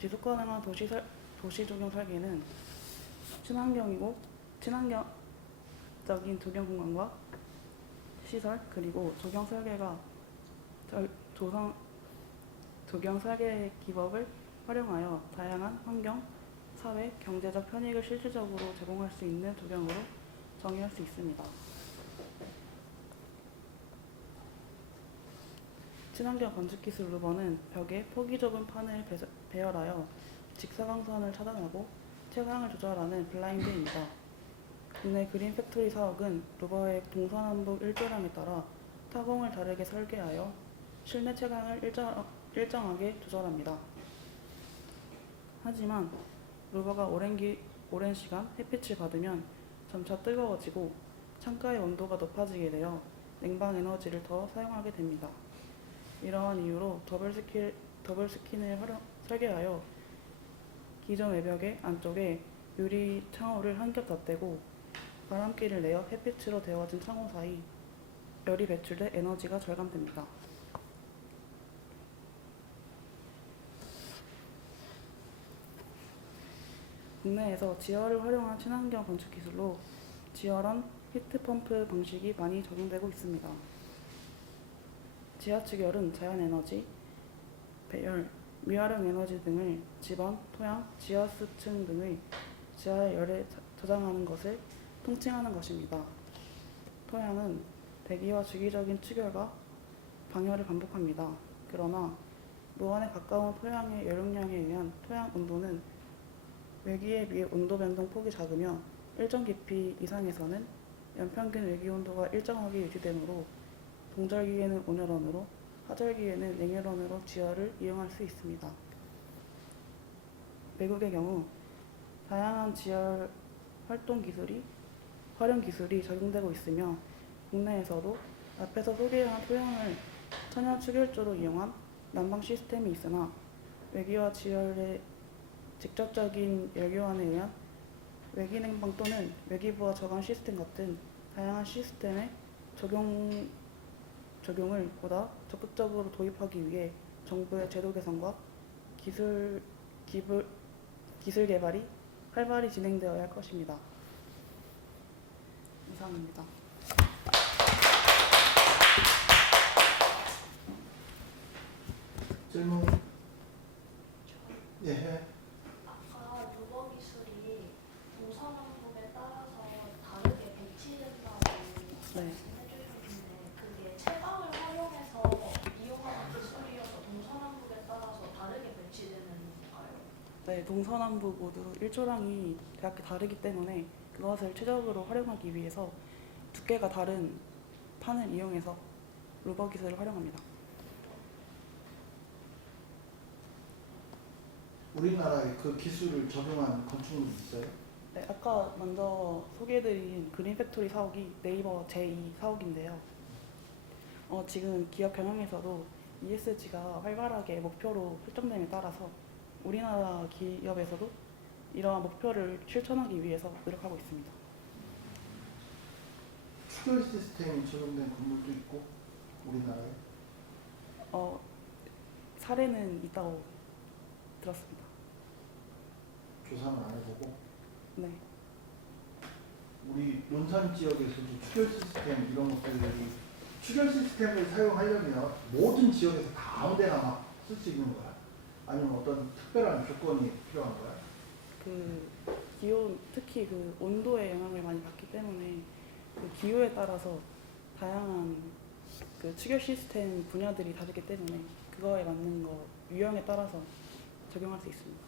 지속 가능한 도시 조경 설계는 친환경적인 조경 공간과 시설 그리고 조경 설계 기법을 활용하여 다양한 환경, 사회, 경제적 편익을 실질적으로 제공할 수 있는 조경으로 정의할 수 있습니다. 친환경 건축기술 루버는 벽에 폭이 좁은 판을 배열하여 직사광선을 차단하고 채광을 조절하는 블라인드입니다. 국내 그린 팩토리 사옥은 루버의 동서남북 일조량에 따라 타공을 다르게 설계하여 실내 채광을 일정하게 조절합니다. 하지만 루버가 오랜 시간 햇빛을 받으면 점차 뜨거워지고 창가의 온도가 높아지게 되어 냉방 에너지를 더 사용하게 됩니다. 이러한 이유로 더블 스킨을 설계하여 기존 외벽의 안쪽에 유리 창호를 한 겹 덧대고 바람기를 내어 햇빛으로 데워진 창호 사이 열이 배출돼 에너지가 절감됩니다. 국내에서 지열을 활용한 친환경 건축 기술로 지열원 히트펌프 방식이 많이 적용되고 있습니다. 지하측열은 자연에너지, 배열, 미활용 에너지 등을 지번, 토양, 지하수층 등의 지하의 열에 저장하는 것을 통칭하는 것입니다. 토양은 대기와 주기적인 축열과 방열을 반복합니다. 그러나 무한에 가까운 토양의 열용량에 의한 토양 온도는 외기에 비해 온도 변동 폭이 작으며 일정 깊이 이상에서는 연평균 외기 온도가 일정하게 유지되므로 동절기에는 온열원으로, 하절기에는 냉열원으로 지열을 이용할 수 있습니다. 외국의 경우 다양한 지열 활용 기술이 적용되고 있으며 국내에서도 앞에서 소개한 토양을 천연 축열조로 이용한 난방 시스템이 있으나 외기와 지열의 직접적인 열교환에 의한 외기 냉방 또는 외기부하 저감 시스템 같은 다양한 시스템의 적용을 보다 적극적으로 도입하기 위해 정부의 제도 개선과 기술 개발이 활발히 진행되어야 할 것입니다. 이상입니다. 질문? 예. 아까 루버 기술이 동서남북에 따라서 다르게 배치된다고 해주셨는데 그게 채광을 활용해서 이용하는 기술이어서 동서남북에 따라서 다르게 배치되는 건가요? 네, 동서남북 모두 일조량이 대략 다르기 때문에 그것을 최적으로 활용하기 위해서 두께가 다른 판을 이용해서 루버 기술을 활용합니다. 우리나라에 그 기술을 적용한 건축물이 있어요? 네, 아까 먼저 소개해드린 그린 팩토리 사옥이 네이버 제2 사옥인데요. 지금 기업 경영에서도 ESG가 활발하게 목표로 설정됨에 따라서 우리나라 기업에서도 이러한 목표를 실천하기 위해서 노력하고 있습니다. 추결 시스템이 적용된 건물도 있고 우리나라에 사례는 있다고 들었습니다. 조사는 안 해보고 네. 우리 논산 지역에서도 추결 시스템 이런 것들이 추결 시스템을 사용하려면 모든 지역에서 다 아무데나 막 쓸 수 있는 거야? 아니면 어떤 특별한 조건이 필요한 거야? 그 기온, 특히 그 온도의 영향을 많이 받기 때문에 그 기후에 따라서 다양한 그 추결 시스템 분야들이 다르기 때문에 그거에 맞는 거 유형에 따라서 적용할 수 있습니다.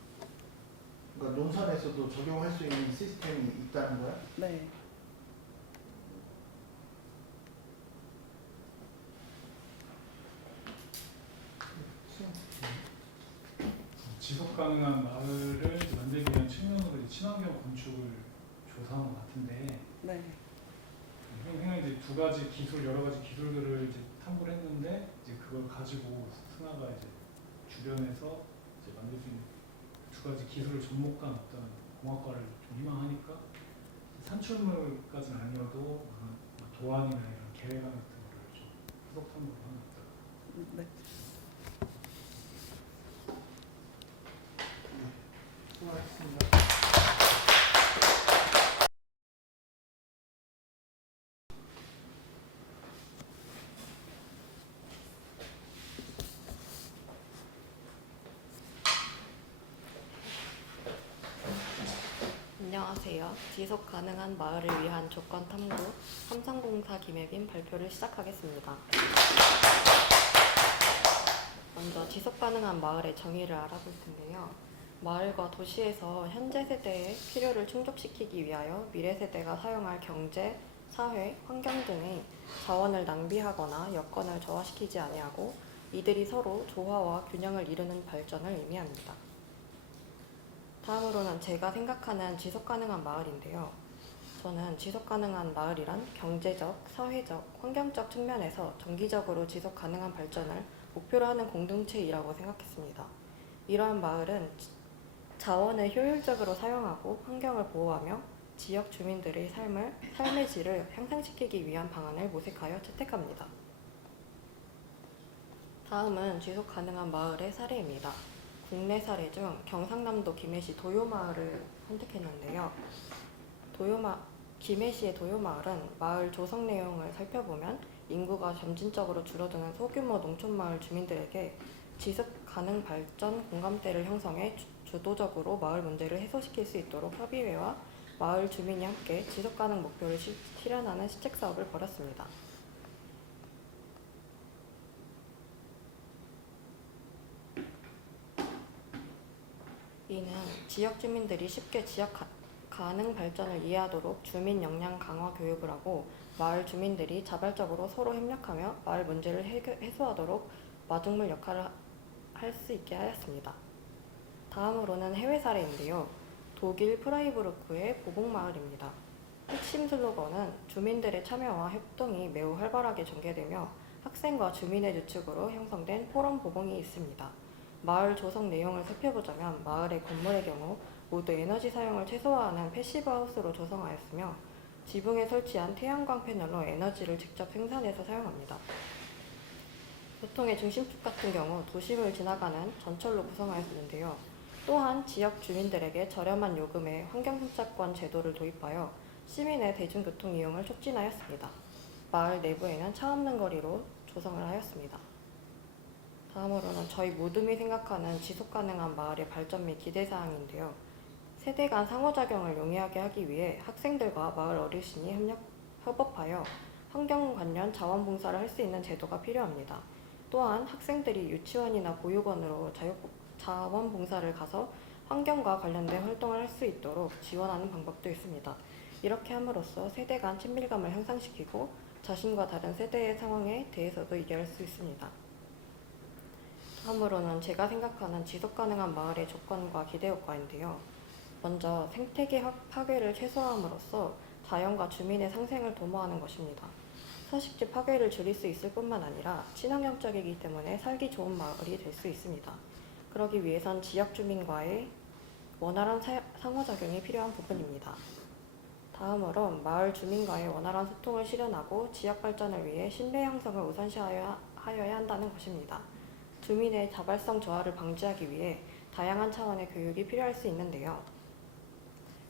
그러니까 논산에서도 적용할 수 있는 시스템이 있다는 거야? 네. 지속 가능한 마을을 만들기 위한 측면으로 이제 친환경 건축을 조사한 것 같은데, 네. 형이 이제 두 가지 기술, 여러 가지 기술들을 이제 탐구를 했는데, 이제 그걸 가지고 승하가 이제 주변에서 이제 만들 수 있는 두 가지 기술을 접목한 어떤 공학과를 좀 희망하니까 산출물까지는 아니어도 도안이나 이런 계획안 같은 거를 좀 후속 탐구를 하는 것 같더라고요. 네. 수고하셨습니다. 안녕하세요. 지속 가능한 마을을 위한 조건 탐구 삼성공사 김혜빈 발표를 시작하겠습니다. 먼저 지속 가능한 마을의 정의를 알아볼 텐데요. 마을과 도시에서 현재 세대의 필요를 충족시키기 위하여 미래 세대가 사용할 경제, 사회, 환경 등의 자원을 낭비하거나 여건을 저하시키지 아니하고 이들이 서로 조화와 균형을 이루는 발전을 의미합니다. 다음으로는 제가 생각하는 지속가능한 마을인데요. 저는 지속가능한 마을이란 경제적, 사회적, 환경적 측면에서 정기적으로 지속가능한 발전을 목표로 하는 공동체이라고 생각했습니다. 이러한 마을은 자원을 효율적으로 사용하고 환경을 보호하며 지역 주민들의 삶의 질을 향상시키기 위한 방안을 모색하여 채택합니다. 다음은 지속가능한 마을의 사례입니다. 국내 사례 중 경상남도 김해시 도요마을을 선택했는데요. 김해시의 도요마을은 마을 조성 내용을 살펴보면 인구가 점진적으로 줄어드는 소규모 농촌마을 주민들에게 지속가능 발전 공감대를 형성해 주도적으로 마을 문제를 해소시킬 수 있도록 협의회와 마을 주민이 함께 지속가능 목표를 실현하는 시책사업을 벌였습니다. 이는 지역 주민들이 쉽게 지역 가능 발전을 이해하도록 주민 역량 강화 교육을 하고 마을 주민들이 자발적으로 서로 협력하며 마을 문제를 해소하도록 마중물 역할을 할 수 있게 하였습니다. 다음으로는 해외 사례인데요. 독일 프라이부르크의 보복마을입니다. 핵심 슬로건은 주민들의 참여와 협동이 매우 활발하게 전개되며 학생과 주민의 주축으로 형성된 포럼 보봉이 있습니다. 마을 조성 내용을 살펴보자면 마을의 건물의 경우 모두 에너지 사용을 최소화하는 패시브 하우스로 조성하였으며 지붕에 설치한 태양광 패널로 에너지를 직접 생산해서 사용합니다. 교통의 중심축 같은 경우 도심을 지나가는 전철로 구성하였는데요. 또한 지역 주민들에게 저렴한 요금의 환경승차권 제도를 도입하여 시민의 대중교통 이용을 촉진하였습니다. 마을 내부에는 차 없는 거리로 조성을 하였습니다. 다음으로는 저희 모둠이 생각하는 지속가능한 마을의 발전 및 기대사항인데요. 세대 간 상호작용을 용이하게 하기 위해 학생들과 마을 어르신이 협업하여 환경 관련 자원봉사를 할 수 있는 제도가 필요합니다. 또한 학생들이 유치원이나 보육원으로 자원봉사를 가서 환경과 관련된 활동을 할 수 있도록 지원하는 방법도 있습니다. 이렇게 함으로써 세대 간 친밀감을 향상시키고 자신과 다른 세대의 상황에 대해서도 이해할 수 있습니다. 다음으로는 제가 생각하는 지속가능한 마을의 조건과 기대효과인데요. 먼저 생태계 파괴를 최소화함으로써 자연과 주민의 상생을 도모하는 것입니다. 서식지 파괴를 줄일 수 있을 뿐만 아니라 친환경적이기 때문에 살기 좋은 마을이 될 수 있습니다. 그러기 위해선 지역 주민과의 원활한 상호작용이 필요한 부분입니다. 다음으로 마을 주민과의 원활한 소통을 실현하고 지역 발전을 위해 신뢰 형성을 우선시하여야 한다는 것입니다. 주민의 자발성 저하를 방지하기 위해 다양한 차원의 교육이 필요할 수 있는데요.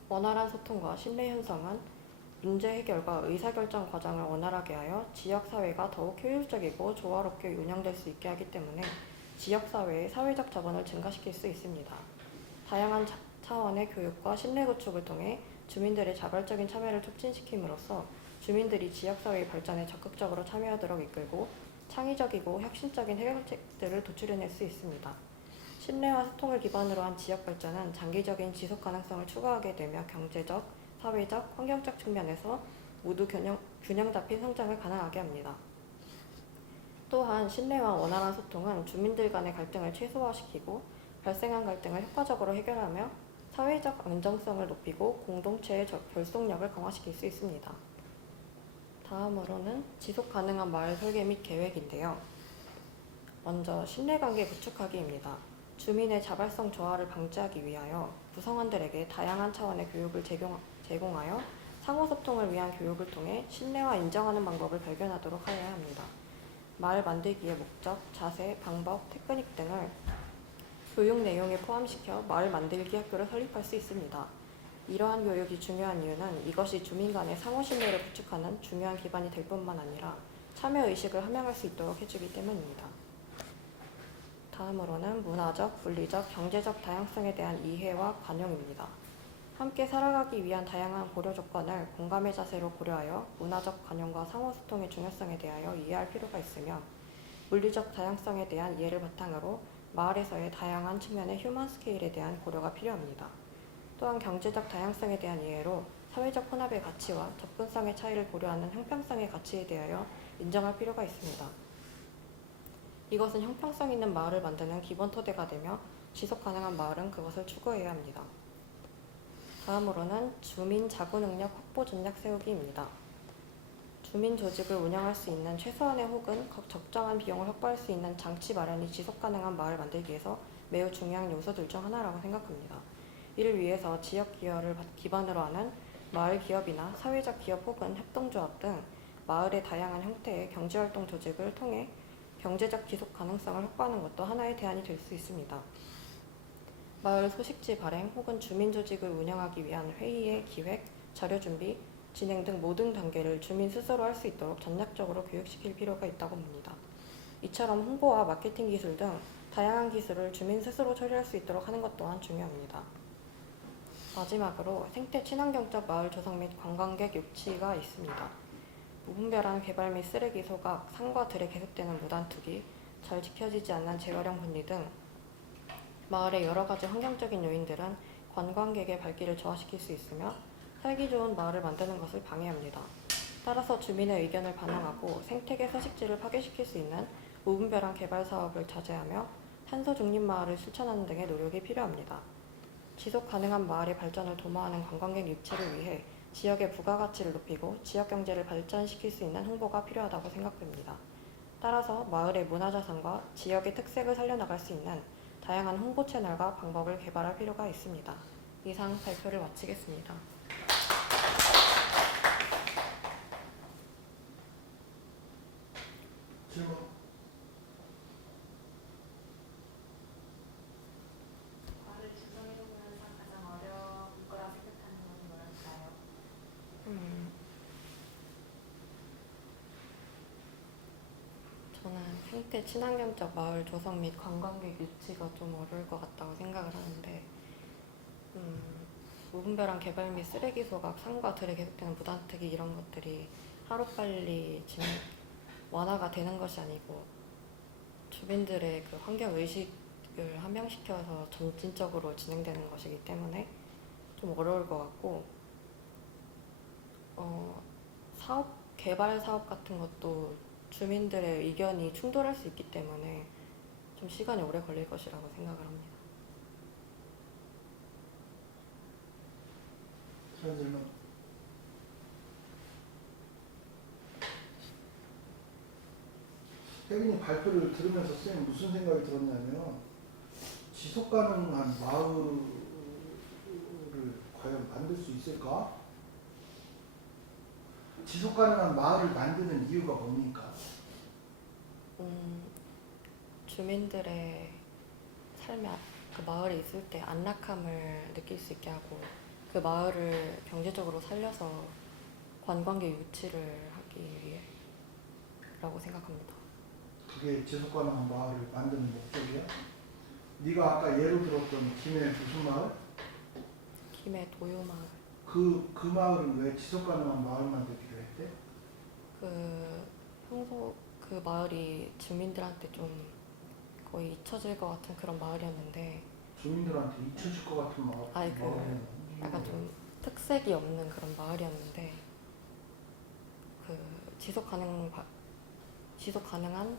원활한 소통과 신뢰 형성은 문제 해결과 의사결정 과정을 원활하게 하여 지역사회가 더욱 효율적이고 조화롭게 운영될 수 있게 하기 때문에 지역사회의 사회적 자본을 증가시킬 수 있습니다. 다양한 차원의 교육과 신뢰 구축을 통해 주민들의 자발적인 참여를 촉진시킴으로써 주민들이 지역사회의 발전에 적극적으로 참여하도록 이끌고 창의적이고 혁신적인 해결책들을 도출해낼 수 있습니다. 신뢰와 소통을 기반으로 한 지역 발전은 장기적인 지속 가능성을 추구하게 되며 경제적, 사회적, 환경적 측면에서 모두 균형 잡힌 성장을 가능하게 합니다. 또한 신뢰와 원활한 소통은 주민들 간의 갈등을 최소화시키고 발생한 갈등을 효과적으로 해결하며 사회적 안정성을 높이고 공동체의 결속력을 강화시킬 수 있습니다. 다음으로는 지속 가능한 마을 설계 및 계획인데요. 먼저 신뢰관계 구축하기입니다. 주민의 자발성 저하를 방지하기 위하여 구성원들에게 다양한 차원의 교육을 제공하여 상호소통을 위한 교육을 통해 신뢰와 인정하는 방법을 발견하도록 하여야 합니다. 마을 만들기의 목적, 자세, 방법, 테크닉 등을 교육 내용에 포함시켜 마을 만들기 학교를 설립할 수 있습니다. 이러한 교육이 중요한 이유는 이것이 주민 간의 상호 신뢰를 구축하는 중요한 기반이 될 뿐만 아니라 참여의식을 함양할 수 있도록 해주기 때문입니다. 다음으로는 문화적, 물리적, 경제적 다양성에 대한 이해와 관용입니다. 함께 살아가기 위한 다양한 고려 조건을 공감의 자세로 고려하여 문화적 관용과 상호소통의 중요성에 대하여 이해할 필요가 있으며 물리적 다양성에 대한 이해를 바탕으로 마을에서의 다양한 측면의 휴먼 스케일에 대한 고려가 필요합니다. 또한 경제적 다양성에 대한 이해로 사회적 혼합의 가치와 접근성의 차이를 고려하는 형평성의 가치에 대하여 인정할 필요가 있습니다. 이것은 형평성 있는 마을을 만드는 기본 토대가 되며 지속 가능한 마을은 그것을 추구해야 합니다. 다음으로는 주민 자구 능력 확보 전략 세우기입니다. 주민 조직을 운영할 수 있는 최소한의 혹은 적정한 비용을 확보할 수 있는 장치 마련이 지속 가능한 마을 만들기에서 매우 중요한 요소들 중 하나라고 생각합니다. 이를 위해서 지역 기여를 기반으로 하는 마을 기업이나 사회적 기업 혹은 협동조합 등 마을의 다양한 형태의 경제활동 조직을 통해 경제적 지속 가능성을 확보하는 것도 하나의 대안이 될 수 있습니다. 마을 소식지 발행 혹은 주민 조직을 운영하기 위한 회의의 기획, 자료 준비, 진행 등 모든 단계를 주민 스스로 할 수 있도록 전략적으로 교육시킬 필요가 있다고 봅니다. 이처럼 홍보와 마케팅 기술 등 다양한 기술을 주민 스스로 처리할 수 있도록 하는 것 또한 중요합니다. 마지막으로 생태 친환경적 마을 조성 및 관광객 유치가 있습니다. 무분별한 개발 및 쓰레기 소각, 산과 들에 계속되는 무단 투기, 잘 지켜지지 않는 재활용 분리 등 마을의 여러 가지 환경적인 요인들은 관광객의 발길을 저하시킬 수 있으며 살기 좋은 마을을 만드는 것을 방해합니다. 따라서 주민의 의견을 반영하고 생태계 서식지를 파괴시킬 수 있는 무분별한 개발 사업을 자제하며 탄소 중립 마을을 실천하는 등의 노력이 필요합니다. 지속 가능한 마을의 발전을 도모하는 관광객 유치를 위해 지역의 부가가치를 높이고 지역 경제를 발전시킬 수 있는 홍보가 필요하다고 생각됩니다. 따라서 마을의 문화자산과 지역의 특색을 살려나갈 수 있는 다양한 홍보 채널과 방법을 개발할 필요가 있습니다. 이상 발표를 마치겠습니다. 질문. 말을 조정해보면서 가장 어려울 거라 생각하는 건 뭘까요? 저는 생태 친환경적 마을 조성 및 관광객 유치가 좀 어려울 것 같다고 생각을 하는데 무분별한 개발 및 쓰레기 소각, 산과 들에 계속되는 무단투기 이런 것들이 하루빨리 완화가 되는 것이 아니고 주민들의 그 환경의식을 함양시켜서 점진적으로 진행되는 것이기 때문에 좀 어려울 것 같고 개발 사업 같은 것도 주민들의 의견이 충돌할 수 있기 때문에 좀 시간이 오래 걸릴 것이라고 생각을 합니다. 다른 질문. 태균이 발표를 들으면서 쌤 무슨 생각이 들었냐면 지속 가능한 마을을 과연 만들 수 있을까? 지속 가능한 마을을 만드는 이유가 뭡니까? 주민들의 삶의 그 마을에 있을 때 안락함을 느낄 수 있게 하고 그 마을을 경제적으로 살려서 관광객 유치를 하기 위해라고 생각합니다. 그게 지속 가능한 마을을 만드는 목적이야? 네가 아까 예로 들었던 김해 무슨 마을? 김해 도요마을. 그 마을은 왜 지속 가능한 마을 만들기로 했대? 평소 그 마을이 주민들한테 좀 거의 잊혀질 것 같은 그런 마을이었는데 주민들한테 잊혀질 것 같은 마을. 아니, 약간 좀 특색이 없는 그런 마을이었는데 지속 가능한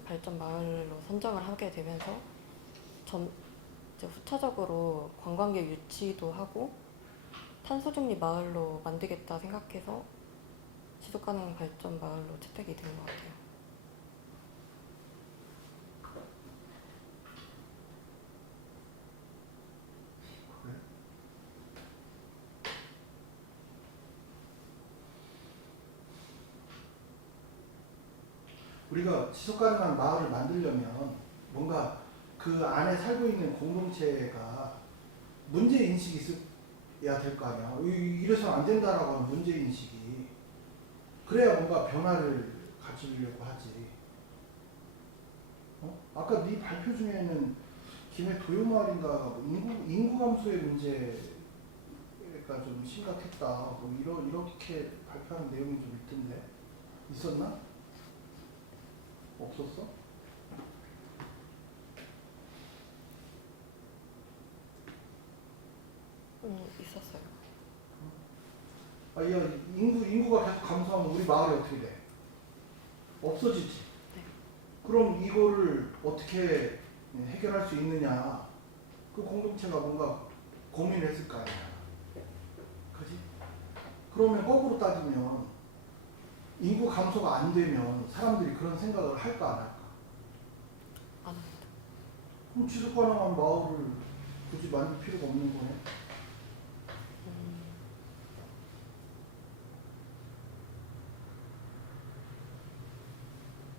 발전 마을로 선정을 하게 되면서 이제 후차적으로 관광객 유치도 하고 탄소 중립 마을로 만들겠다 생각해서 지속 가능 발전 마을로 채택이 된 것 같아요. 그래? 우리가 지속 가능한 마을을 만들려면 뭔가 그 안에 살고 있는 공동체가 문제 인식이 있어야 될 거 아니야. 이래서 안 된다라고 하는 문제 인식이 그래야 뭔가 변화를 가지려고 하지. 아까 네 발표 중에는 김해 도요마을인가 뭐 인구 감소의 문제가 좀 심각했다. 뭐 이렇게 발표하는 내용이 좀 있던데 있었나? 없었어? 있었어요. 야, 인구가 계속 감소하면 우리 마을이 어떻게 돼? 없어지지. 네. 그럼 이거를 어떻게 해결할 수 있느냐? 그 공동체가 뭔가 고민했을 거 아니야. 그지? 그러면 거꾸로 따지면 인구 감소가 안 되면 사람들이 그런 생각을 할까 안 할까? 안 합니다. 그럼 지속 가능한 마을을 굳이 만들 필요가 없는 거네.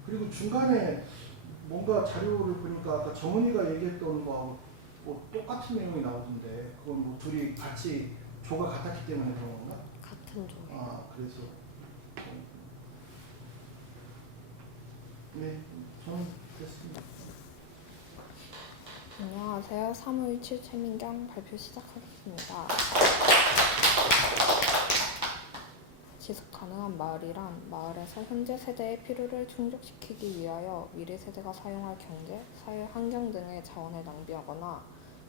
그리고 중간에 뭔가 자료를 보니까 아까 정은이가 얘기했던 거하고 뭐 똑같은 내용이 나오던데 그건 뭐 둘이 같이 조가 같았기 때문에 그런 건가? 같은 조. 아 그래서 네 저는 됐습니다. 안녕하세요. 357 최민경 발표 시작하겠습니다. 지속 가능한 마을이란 마을에서 현재 세대의 필요를 충족시키기 위하여 미래 세대가 사용할 경제, 사회 환경 등의 자원을 낭비하거나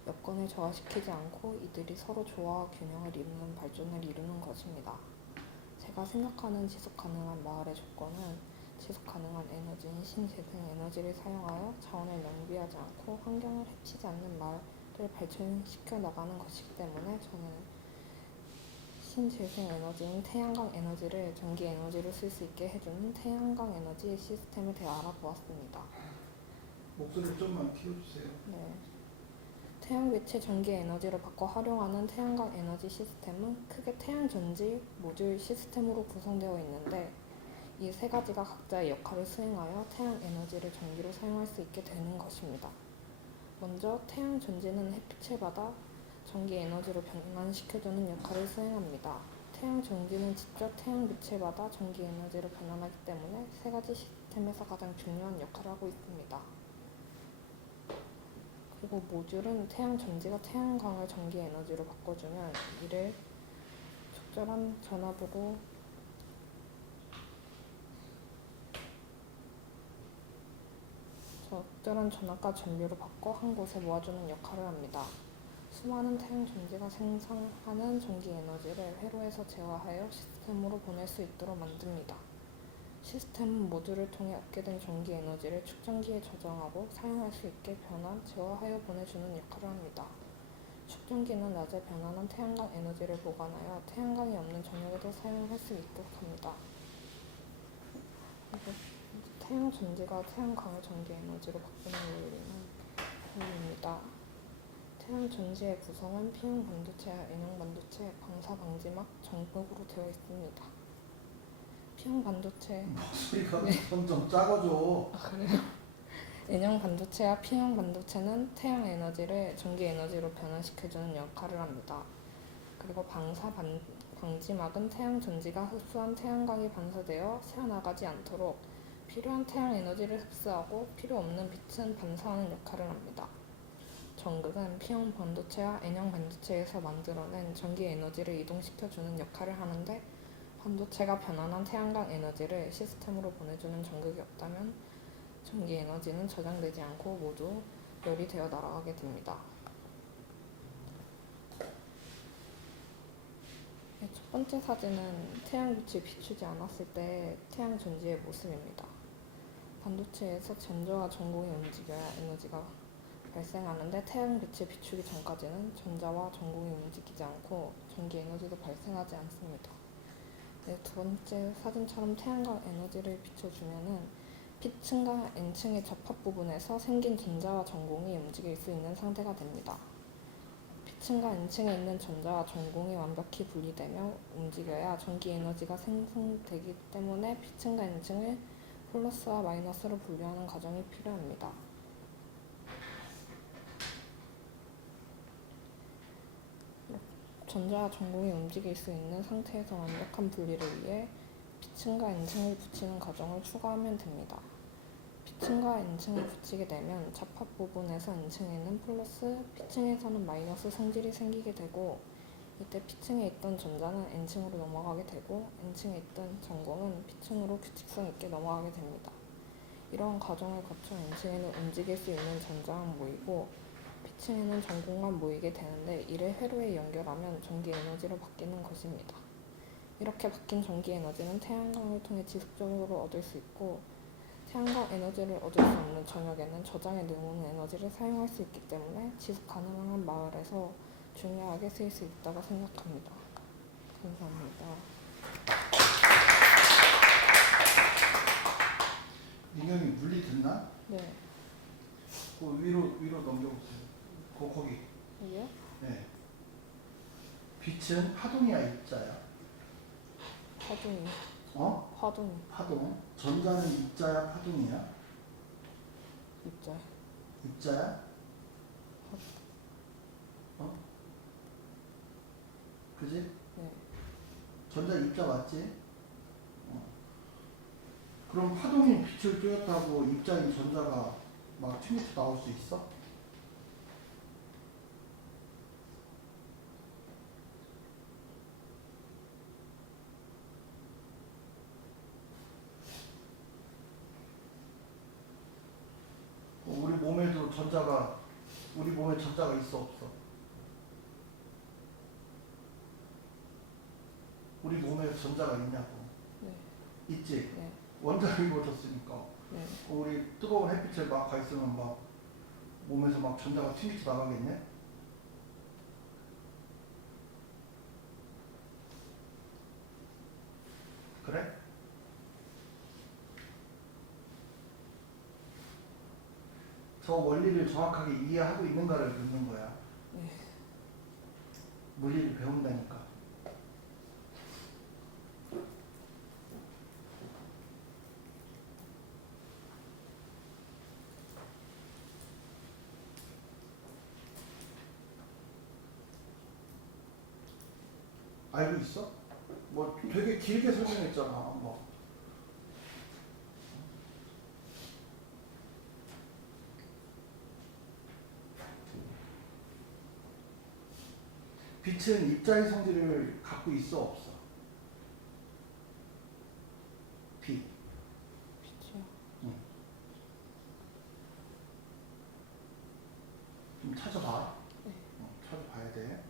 여건을 저하시키지 않고 이들이 서로 조화와 균형을 이루는 발전을 이루는 것입니다. 제가 생각하는 지속 가능한 마을의 조건은 지속 가능한 에너지인 신재생 에너지를 사용하여 자원을 낭비하지 않고 환경을 해치지 않는 마을을 발전시켜 나가는 것이기 때문에 저는 신재생 에너지인 태양광 에너지를 전기 에너지로 쓸 수 있게 해주는 태양광 에너지 시스템에 대해 알아보았습니다. 목소리를 좀만 키워주세요. 네. 태양빛을 전기 에너지로 바꿔 활용하는 태양광 에너지 시스템은 크게 태양전지 모듈 시스템으로 구성되어 있는데 이 세 가지가 각자의 역할을 수행하여 태양 에너지를 전기로 사용할 수 있게 되는 것입니다. 먼저 태양전지는 햇빛을 받아 전기 에너지로 변환시켜주는 역할을 수행합니다. 태양전지는 직접 태양빛을 받아 전기 에너지로 변환하기 때문에 세 가지 시스템에서 가장 중요한 역할을 하고 있습니다. 그리고 모듈은 태양전지가 태양광을 전기 에너지로 바꿔주면 이를 적절한 전압과 전류로 바꿔 한 곳에 모아주는 역할을 합니다. 수많은 태양전지가 생성하는 전기 에너지를 회로에서 제어하여 시스템으로 보낼 수 있도록 만듭니다. 시스템은 모듈을 통해 얻게 된 전기 에너지를 축전기에 저장하고 사용할 수 있게 변환, 제어하여 보내주는 역할을 합니다. 축전기는 낮에 변환한 태양광 에너지를 보관하여 태양광이 없는 저녁에도 사용할 수 있도록 합니다. 태양 전지가 태양광을 전기 에너지로 바꾸는 원리는 다음입니다. 태양 전지의 구성은 P형 반도체와 N형 반도체, 방사 방지막, 전극으로 되어 있습니다. P형 반도체 목소리가 점점 작아져. N형 반도체와 P형 반도체는 태양 에너지를 전기 에너지로 변환시켜주는 역할을 합니다. 그리고 방사 방지막은 태양 전지가 흡수한 태양광이 반사되어 새어나가지 않도록 필요한 태양 에너지를 흡수하고 필요 없는 빛은 반사하는 역할을 합니다. 전극은 P형 반도체와 N형 반도체에서 만들어낸 전기 에너지를 이동시켜주는 역할을 하는데, 반도체가 변환한 태양광 에너지를 시스템으로 보내주는 전극이 없다면 전기 에너지는 저장되지 않고 모두 열이 되어 날아가게 됩니다. 첫 번째 사진은 태양빛이 비추지 않았을 때 태양 전지의 모습입니다. 반도체에서 전자와 전공이 움직여야 에너지가 발생하는데, 태양빛이 비추기 전까지는 전자와 전공이 움직이지 않고 전기 에너지도 발생하지 않습니다. 두 번째 사진처럼 태양광 에너지를 비춰주면은 P층과 N층의 접합 부분에서 생긴 전자와 전공이 움직일 수 있는 상태가 됩니다. P층과 N층에 있는 전자와 전공이 완벽히 분리되며 움직여야 전기 에너지가 생성되기 때문에 P층과 N층을 플러스와 마이너스로 분류하는 과정이 필요합니다. 전자와 전공이 움직일 수 있는 상태에서 완벽한 분리를 위해 P층과 N층을 붙이는 과정을 추가하면 됩니다. P층과 N층을 붙이게 되면 접합 부분에서 N층에는 플러스, P층에서는 마이너스 성질이 생기게 되고, 이때 P층에 있던 전자는 N층으로 넘어가게 되고, N층에 있던 전공은 P층으로 규칙성 있게 넘어가게 됩니다. 이러한 과정을 거쳐 N층에는 움직일 수 있는 전자만 모이고 P층에는 전공만 모이게 되는데, 이를 회로에 연결하면 전기 에너지로 바뀌는 것입니다. 이렇게 바뀐 전기 에너지는 태양광을 통해 지속적으로 얻을 수 있고, 태양광 에너지를 얻을 수 없는 저녁에는 저장해 놓은 에너지를 사용할 수 있기 때문에 지속 가능한 마을에서 중요하게 쓰일 수 있다고 생각합니다. 감사합니다. 민경이 물리 듣나? 네. 그 위로 넘겨보세요. 거기. 이게요? 네. 빛은 파동이야, 입자야? 파동이. 어? 파동이. 파동. 전자는 입자야, 파동이야? 입자. 입자야? 어? 그지? 네. 전자 입자 맞지? 그럼 파동이 빛을 쬐었다고 입자인 전자가 막 튕겨서 나올 수 있어? 우리 몸에도 우리 몸에 전자가 있어, 없어? 우리 몸에 전자가 있냐고. 네. 있지? 네. 원자를 입어줬으니까. 네. 우리 뜨거운 햇빛에 막 가 있으면 막 몸에서 막 전자가 튕겨서 나가겠네? 그래? 저 원리를 정확하게 이해하고 있는가를 묻는 거야. 네. 물리를 배운다니까. 알고 있어? 뭐 되게 길게 설명했잖아. 뭐. 빛은 입자의 성질을 갖고 있어, 없어? 빛. 빛이요. 좀 찾아봐. 네. 찾아봐야 돼.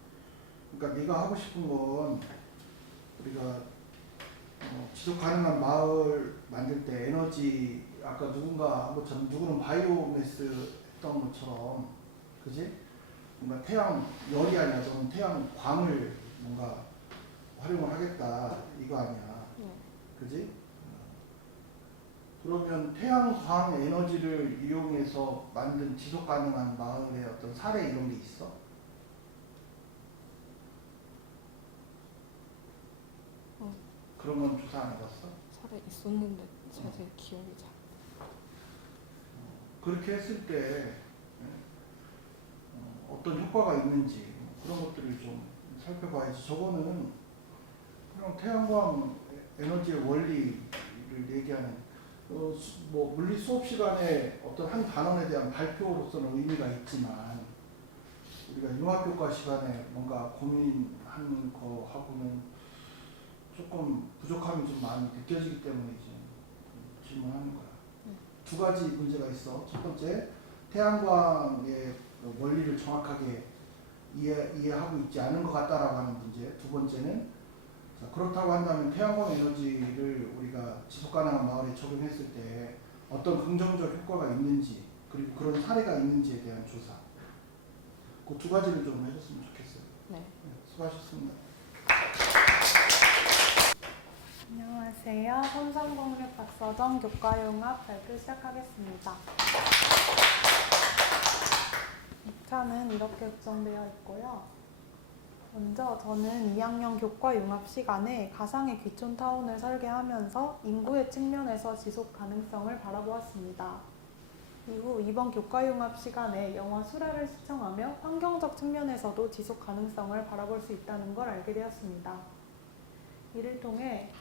그러니까 네가 하고 싶은 건 우리가 지속 가능한 마을 만들 때 에너지, 아까 누군가 한 것처럼, 누구는 바이오매스 했던 것처럼, 그지? 뭔가 태양 열이 아니라 너는 태양 광을 뭔가 활용을 하겠다, 이거 아니야. 네. 그지? 그러면 태양광 에너지를 이용해서 만든 지속 가능한 마을의 어떤 사례 이런 게 있어? 그런 건 조사 안 해봤어? 사례 있었는데 자세히 기억이 잘. 그렇게 했을 때 어떤 효과가 있는지 그런 것들을 좀 살펴봐야지. 저거는 그냥 태양광 에너지의 원리를 얘기하는 뭐 물리 수업 시간에 어떤 한 단원에 대한 발표로서는 의미가 있지만 우리가 융합교과 시간에 뭔가 고민한 거하고는 조금 부족함이 좀 많이 느껴지기 때문에 이제 질문하는 거야. 두 가지 문제가 있어. 첫 번째, 태양광의 원리를 정확하게 이해하고 있지 않은 것 같다라고 하는 문제. 두 번째는 자, 그렇다고 한다면 태양광 에너지를 우리가 지속가능한 마을에 적용했을 때 어떤 긍정적 효과가 있는지 그리고 그런 사례가 있는지에 대한 조사. 그 두 가지를 좀 해줬으면 좋겠어요. 네. 수고하셨습니다. 안녕하세요. 삼성공립 박서정 교과융합 발표 시작하겠습니다. 2차는 이렇게 구성되어 있고요. 먼저 저는 2학년 교과융합 시간에 가상의 귀촌타운을 설계하면서 인구의 측면에서 지속 가능성을 바라보았습니다. 이후 이번 교과융합 시간에 영화 수라를 시청하며 환경적 측면에서도 지속 가능성을 바라볼 수 있다는 걸 알게 되었습니다. 이를 통해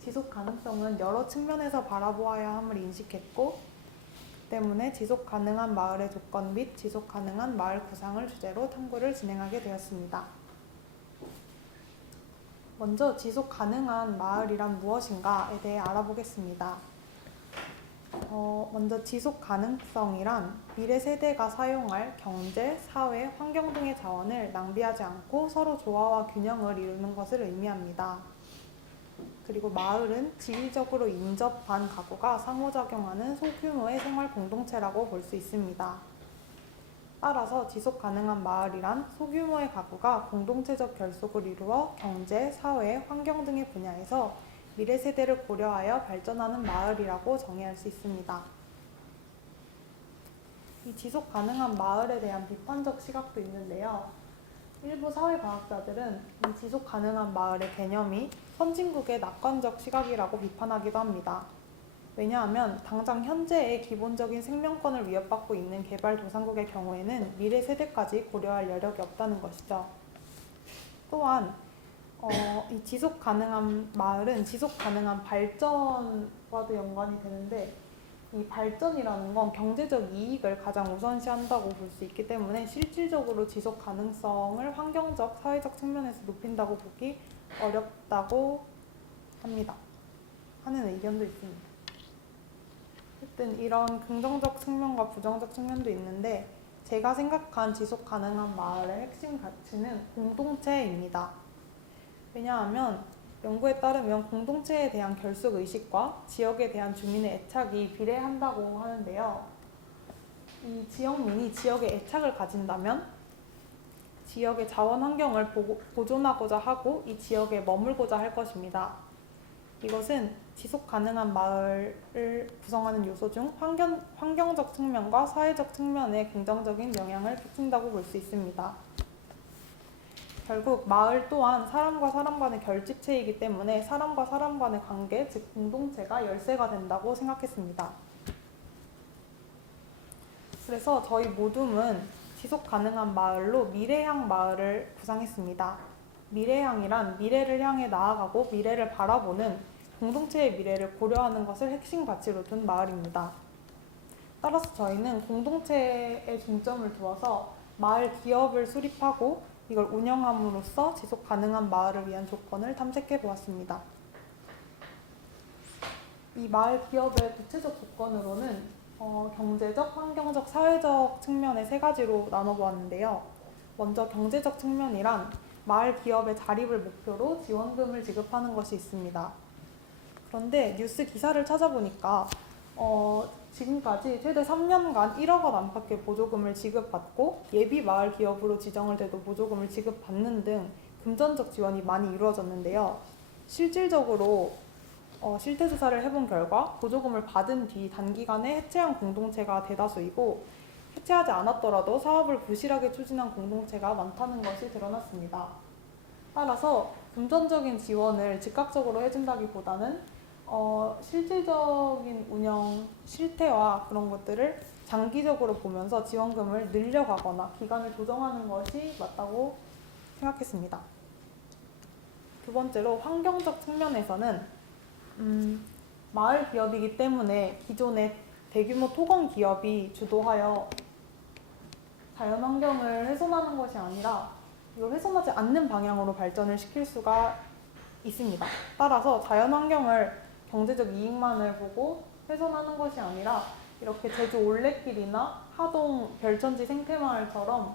지속 가능성은 여러 측면에서 바라보아야 함을 인식했고 때문에 지속 가능한 마을의 조건 및 지속 가능한 마을 구상을 주제로 탐구를 진행하게 되었습니다. 먼저 지속 가능한 마을이란 무엇인가에 대해 알아보겠습니다. 먼저 지속 가능성이란 미래 세대가 사용할 경제, 사회, 환경 등의 자원을 낭비하지 않고 서로 조화와 균형을 이루는 것을 의미합니다. 그리고 마을은 지리적으로 인접한 가구가 상호작용하는 소규모의 생활 공동체라고 볼 수 있습니다. 따라서 지속 가능한 마을이란 소규모의 가구가 공동체적 결속을 이루어 경제, 사회, 환경 등의 분야에서 미래 세대를 고려하여 발전하는 마을이라고 정의할 수 있습니다. 이 지속 가능한 마을에 대한 비판적 시각도 있는데요. 일부 사회과학자들은 이 지속 가능한 마을의 개념이 선진국의 낙관적 시각이라고 비판하기도 합니다. 왜냐하면 당장 현재의 기본적인 생명권을 위협받고 있는 개발도상국의 경우에는 미래 세대까지 고려할 여력이 없다는 것이죠. 또한 이 지속 가능한 마을은 지속 가능한 발전과도 연관이 되는데 이 발전이라는 건 경제적 이익을 가장 우선시한다고 볼 수 있기 때문에 실질적으로 지속 가능성을 환경적, 사회적 측면에서 높인다고 보기 어렵다고 합니다. 하는 의견도 있습니다. 어쨌든 이런 긍정적 측면과 부정적 측면도 있는데 제가 생각한 지속 가능한 마을의 핵심 가치는 공동체입니다. 왜냐하면 연구에 따르면 공동체에 대한 결속 의식과 지역에 대한 주민의 애착이 비례한다고 하는데요. 이 지역민이 지역에 애착을 가진다면 지역의 자원 환경을 보존하고자 하고 이 지역에 머물고자 할 것입니다. 이것은 지속 가능한 마을을 구성하는 요소 중 환경적 측면과 사회적 측면에 긍정적인 영향을 끼친다고 볼 수 있습니다. 결국 마을 또한 사람과 사람 간의 결집체이기 때문에 사람과 사람 간의 관계, 즉 공동체가 열쇠가 된다고 생각했습니다. 그래서 저희 모둠은 지속 가능한 마을로 미래향 마을을 구상했습니다. 미래향이란 미래를 향해 나아가고 미래를 바라보는 공동체의 미래를 고려하는 것을 핵심 가치로 둔 마을입니다. 따라서 저희는 공동체에 중점을 두어서 마을 기업을 수립하고 이걸 운영함으로써 지속 가능한 마을을 위한 조건을 탐색해 보았습니다. 이 마을 기업의 구체적 조건으로는 경제적, 환경적, 사회적 측면의 세 가지로 나눠보았는데요. 먼저 경제적 측면이란 마을 기업의 자립을 목표로 지원금을 지급하는 것이 있습니다. 그런데 뉴스 기사를 찾아보니까 지금까지 최대 3년간 1억 원 안팎의 보조금을 지급받고 예비 마을 기업으로 지정을 돼도 보조금을 지급받는 등 금전적 지원이 많이 이루어졌는데요. 실질적으로 실태 조사를 해본 결과 보조금을 받은 뒤 단기간에 해체한 공동체가 대다수이고 해체하지 않았더라도 사업을 부실하게 추진한 공동체가 많다는 것이 드러났습니다. 따라서 금전적인 지원을 즉각적으로 해준다기보다는 실질적인 운영 실태와 그런 것들을 장기적으로 보면서 지원금을 늘려가거나 기간을 조정하는 것이 맞다고 생각했습니다. 두 번째로 환경적 측면에서는 마을 기업이기 때문에 기존의 대규모 토건 기업이 주도하여 자연환경을 훼손하는 것이 아니라 이걸 훼손하지 않는 방향으로 발전을 시킬 수가 있습니다. 따라서 자연환경을 경제적 이익만을 보고 훼손하는 것이 아니라 이렇게 제주 올레길이나 하동 별천지 생태마을처럼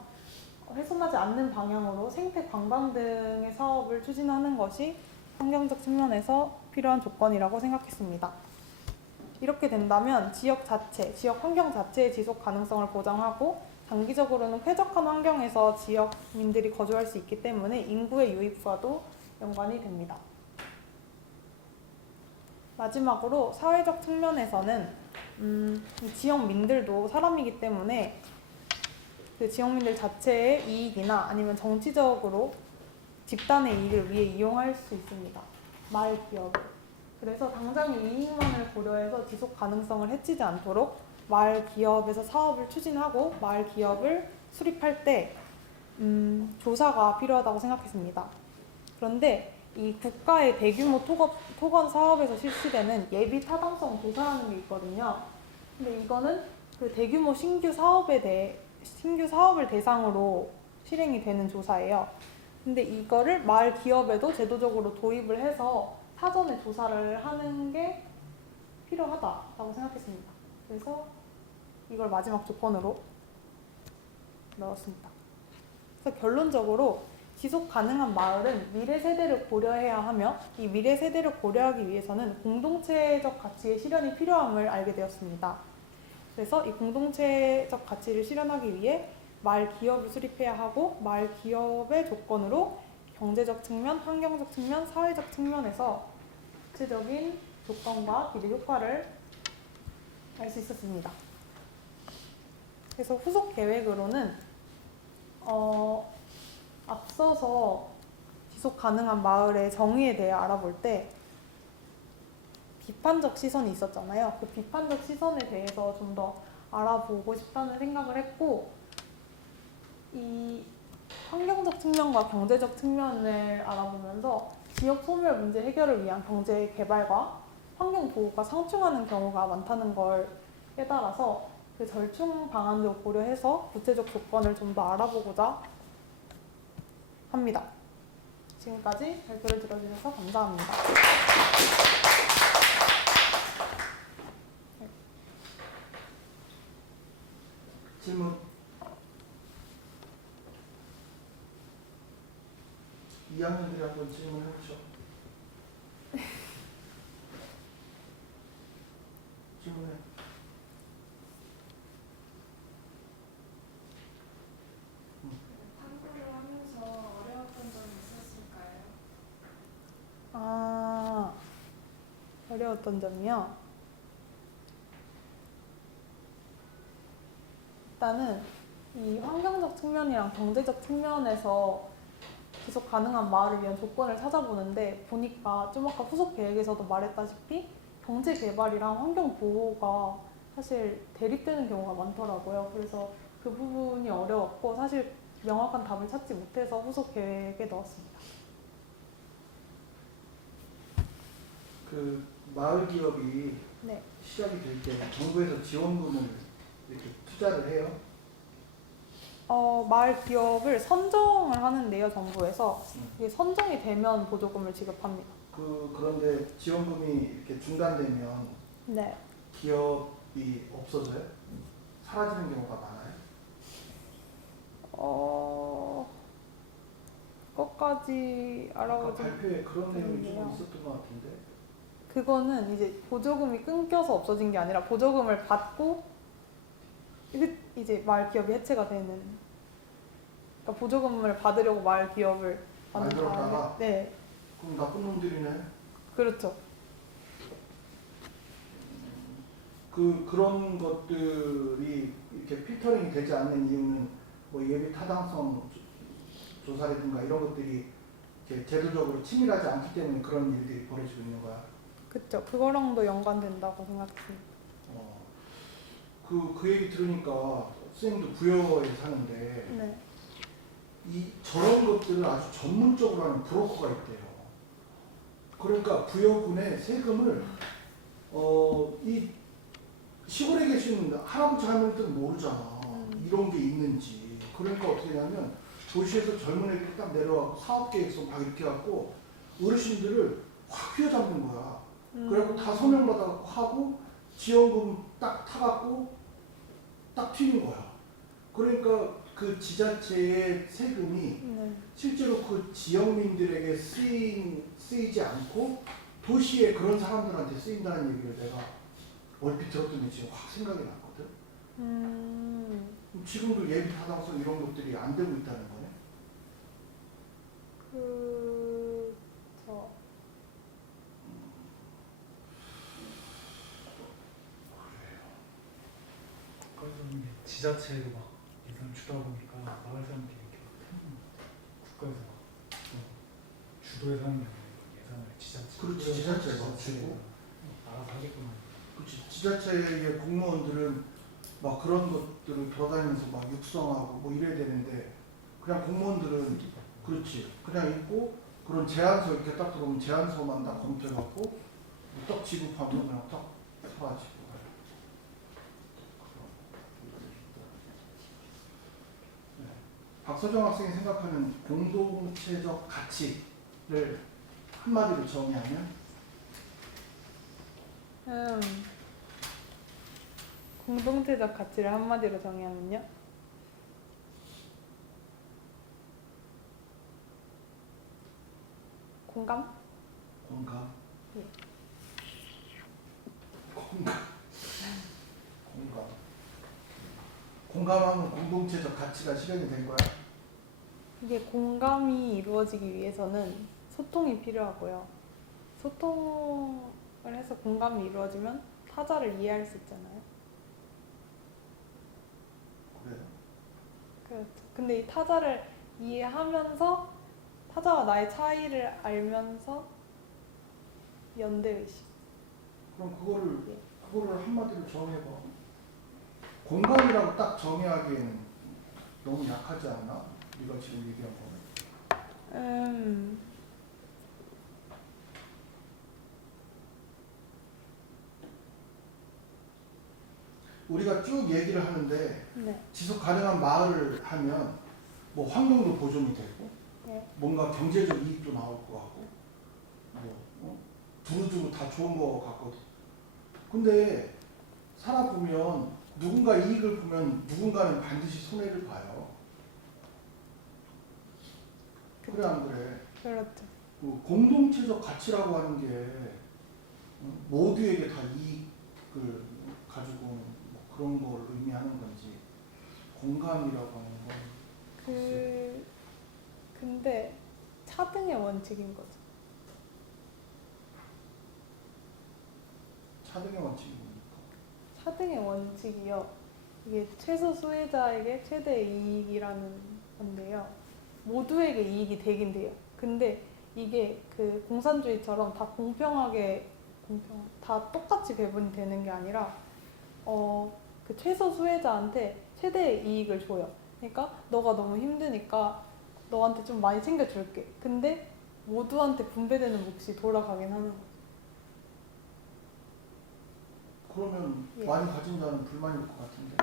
훼손하지 않는 방향으로 생태 관광 등의 사업을 추진하는 것이 환경적 측면에서 필요한 조건이라고 생각했습니다. 이렇게 된다면 지역 환경 자체의 지속 가능성을 보장하고 장기적으로는 쾌적한 환경에서 지역민들이 거주할 수 있기 때문에 인구의 유입과도 연관이 됩니다. 마지막으로 사회적 측면에서는 이 지역민들도 사람이기 때문에 그 지역민들 자체의 이익이나 아니면 정치적으로 집단의 이익을 위해 이용할 수 있습니다. 마을 기업을. 그래서 당장의 이익만을 고려해서 지속 가능성을 해치지 않도록 마을 기업에서 사업을 추진하고 마을 기업을 수립할 때 조사가 필요하다고 생각했습니다. 그런데 이 국가의 대규모 토건 사업에서 실시되는 예비 타당성 조사라는 게 있거든요. 근데 이거는 그 대규모 신규 사업을 대상으로 실행이 되는 조사예요. 근데 이거를 마을 기업에도 제도적으로 도입을 해서 사전에 조사를 하는 게 필요하다고 생각했습니다. 그래서 이걸 마지막 조건으로 넣었습니다. 그래서 결론적으로 지속 가능한 마을은 미래 세대를 고려해야 하며 이 미래 세대를 고려하기 위해서는 공동체적 가치의 실현이 필요함을 알게 되었습니다. 그래서 이 공동체적 가치를 실현하기 위해 마을 기업을 수립해야 하고 마을 기업의 조건으로 경제적 측면, 환경적 측면, 사회적 측면에서 구체적인 조건과 기대 효과를 알 수 있었습니다. 그래서 후속 계획으로는 앞서서 지속 가능한 마을의 정의에 대해 알아볼 때 비판적 시선이 있었잖아요. 그 비판적 시선에 대해서 좀 더 알아보고 싶다는 생각을 했고 이 환경적 측면과 경제적 측면을 알아보면서 지역 소멸 문제 해결을 위한 경제 개발과 환경 보호가 상충하는 경우가 많다는 걸 깨달아서 그 절충 방안도 고려해서 구체적 조건을 좀 더 알아보고자 합니다. 지금까지 발표를 들어주셔서 감사합니다. 질문. 이학년들이 한번 질문해보죠. 질문해. 탐구를 하면서 어려웠던 점이 있었을까요? 어려웠던 점이요? 일단은 이 환경적 측면이랑 경제적 측면에서 지속 가능한 마을을 위한 조건을 찾아보는데 보니까 좀 아까 후속 계획에서도 말했다시피 경제 개발이랑 환경 보호가 사실 대립되는 경우가 많더라고요. 그래서 그 부분이 어려웠고 사실 명확한 답을 찾지 못해서 후속 계획에 넣었습니다. 그 마을 기업이 네. 시작이 될 때 정부에서 지원금을 이렇게 투자를 해요? 마을 기업을 선정을 하는데요, 정부에서. 이게 선정이 되면 보조금을 지급합니다. 그런데 지원금이 이렇게 중단되면 네. 기업이 없어져요? 사라지는 경우가 많아요? 그것까지 아까 알아보지 발표에 그런 내용이 좀 못했는데요. 있었던 것 같은데. 그거는 이제 보조금이 끊겨서 없어진 게 아니라 보조금을 받고 이제 마을 기업이 해체가 되는. 그러니까 보조금을 받으려고 마을 기업을 만든 만들었다가? 다음에 네, 그럼 나쁜 놈들이네. 그렇죠. 그런 것들이 이렇게 필터링이 되지 않는 이유는 뭐 예비 타당성 조사라든가 이런 것들이 이렇게 제도적으로 치밀하지 않기 때문에 그런 일들이 벌어지고 있는 거야. 그쵸. 그거랑도 연관된다고 생각해요. 그 얘기 들으니까 선생님도 부여에 사는데 네. 저런 것들을 아주 전문적으로 하는 브로커가 있대요. 그러니까 부여군의 세금을 이 시골에 계신 할아버지 할머니들은 모르잖아. 이런 게 있는지. 그러니까 어떻게 하냐면 도시에서 젊은 애들 딱 내려와서 사업계획서 막 이렇게 갖고 어르신들을 확 휘어잡는 거야. 그래갖고 다 서명받아갖고 하고 지원금 딱 타갖고 딱 튀는 거야. 그러니까 그 지자체의 세금이 네. 실제로 그 지역민들에게 쓰이지 않고 도시에 그런 사람들한테 쓰인다는 얘기를 내가 얼핏 들었더니 지금 확 생각이 났거든. 지금도 예비 타당성 이런 것들이 안 되고 있다는 거네. 그쵸. 그래서 이게 지자체도 막 예산 주다 보니까 마을 사람들이 이렇게 국가에서 막 주도해서 하는 게 아니고 예산을 지자체. 그렇지, 지자체가 주고. 알아서 하겠구나. 그렇지. 지자체의 공무원들은 막 그런 것들을 돌아다니면서 막 육성하고 뭐 이래야 되는데 그냥 공무원들은 그렇지. 그냥 있고 그런 제안서 이렇게 딱 들어오면 제안서만 딱 검토해갖고 떡 지급하면 그냥 딱 사라지고. 네. 박서정 학생이 생각하는 공동체적 가치를 한마디로 정의하면 공동체적 가치를 한마디로 정의하면요? 공감? 공감. 예. 공감하면 공동체적 가치가 실현이 된 거야? 이게 공감이 이루어지기 위해서는 소통이 필요하고요. 소통을 해서 공감이 이루어지면 타자를 이해할 수 있잖아요. 그래요. 그렇죠. 근데 이 타자를 이해하면서 타자와 나의 차이를 알면서 연대의식. 그럼 그거를 한마디로 정해봐. 공감이라고 딱 정의하기에는 너무 약하지 않나? 네가 지금 얘기한 거는. 우리가 쭉 얘기를 하는데 네. 지속 가능한 마을을 하면 뭐 환경도 보존이 되고 네. 뭔가 경제적 이익도 나올 것 같고 두루두루 다 좋은 것 같거든. 근데 살아보면 누군가 이익을 보면 누군가는 반드시 손해를 봐요. 그래 안 그래? 그렇죠. 공동체적 가치라고 하는 게 모두에게 다 이익을 가지고 뭐 그런 걸 의미하는 건지 공감이라고 하는 건 근데 차등의 원칙인 거죠. 차등의 원칙이 뭡니까? 차등의 원칙이요. 이게 최소 수혜자에게 최대 이익이라는 건데요. 모두에게 이익이 되긴 돼요. 근데 이게 그 공산주의처럼 다 다 똑같이 배분이 되는 게 아니라 그 최소 수혜자한테 최대의 이익을 줘요. 그러니까 너가 너무 힘드니까 너한테 좀 많이 챙겨줄게. 근데 모두한테 분배되는 몫이 돌아가긴 하는 거죠. 그러면 예. 많이 가진 자는 불만일 것 같은데.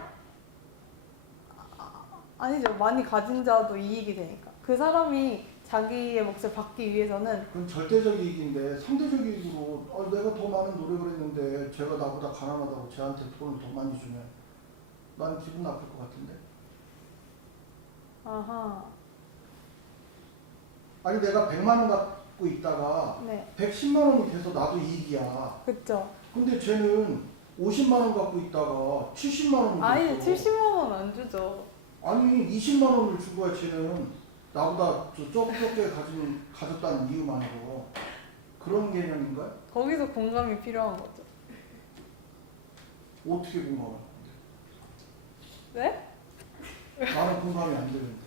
아니죠. 많이 가진 자도 이익이 되니까. 그 사람이 자기의 몫을 받기 위해서는 그건 절대적 이익인데 상대적 이익으로 내가 더 많은 노력을 했는데 제가 나보다 가난하다고 쟤한테 돈을 더 많이 주면 난 기분 나쁠 것 같은데. 아하. 아니 내가 100만 원 갖고 있다가 네. 110만 원이 돼서 나도 이익이야. 그쵸. 근데 쟤는 50만 원 갖고 있다가 70만 원을 아니, 줬어. 70만 원 안 주죠. 아니 20만 원을 준 거야. 쟤는 나보다 적게 가졌다는 이유만으로. 그런 개념인가요? 거기서 공감이 필요한 거죠. 어떻게 공감을 하는데? 네? 나는 공감이 안 되는데.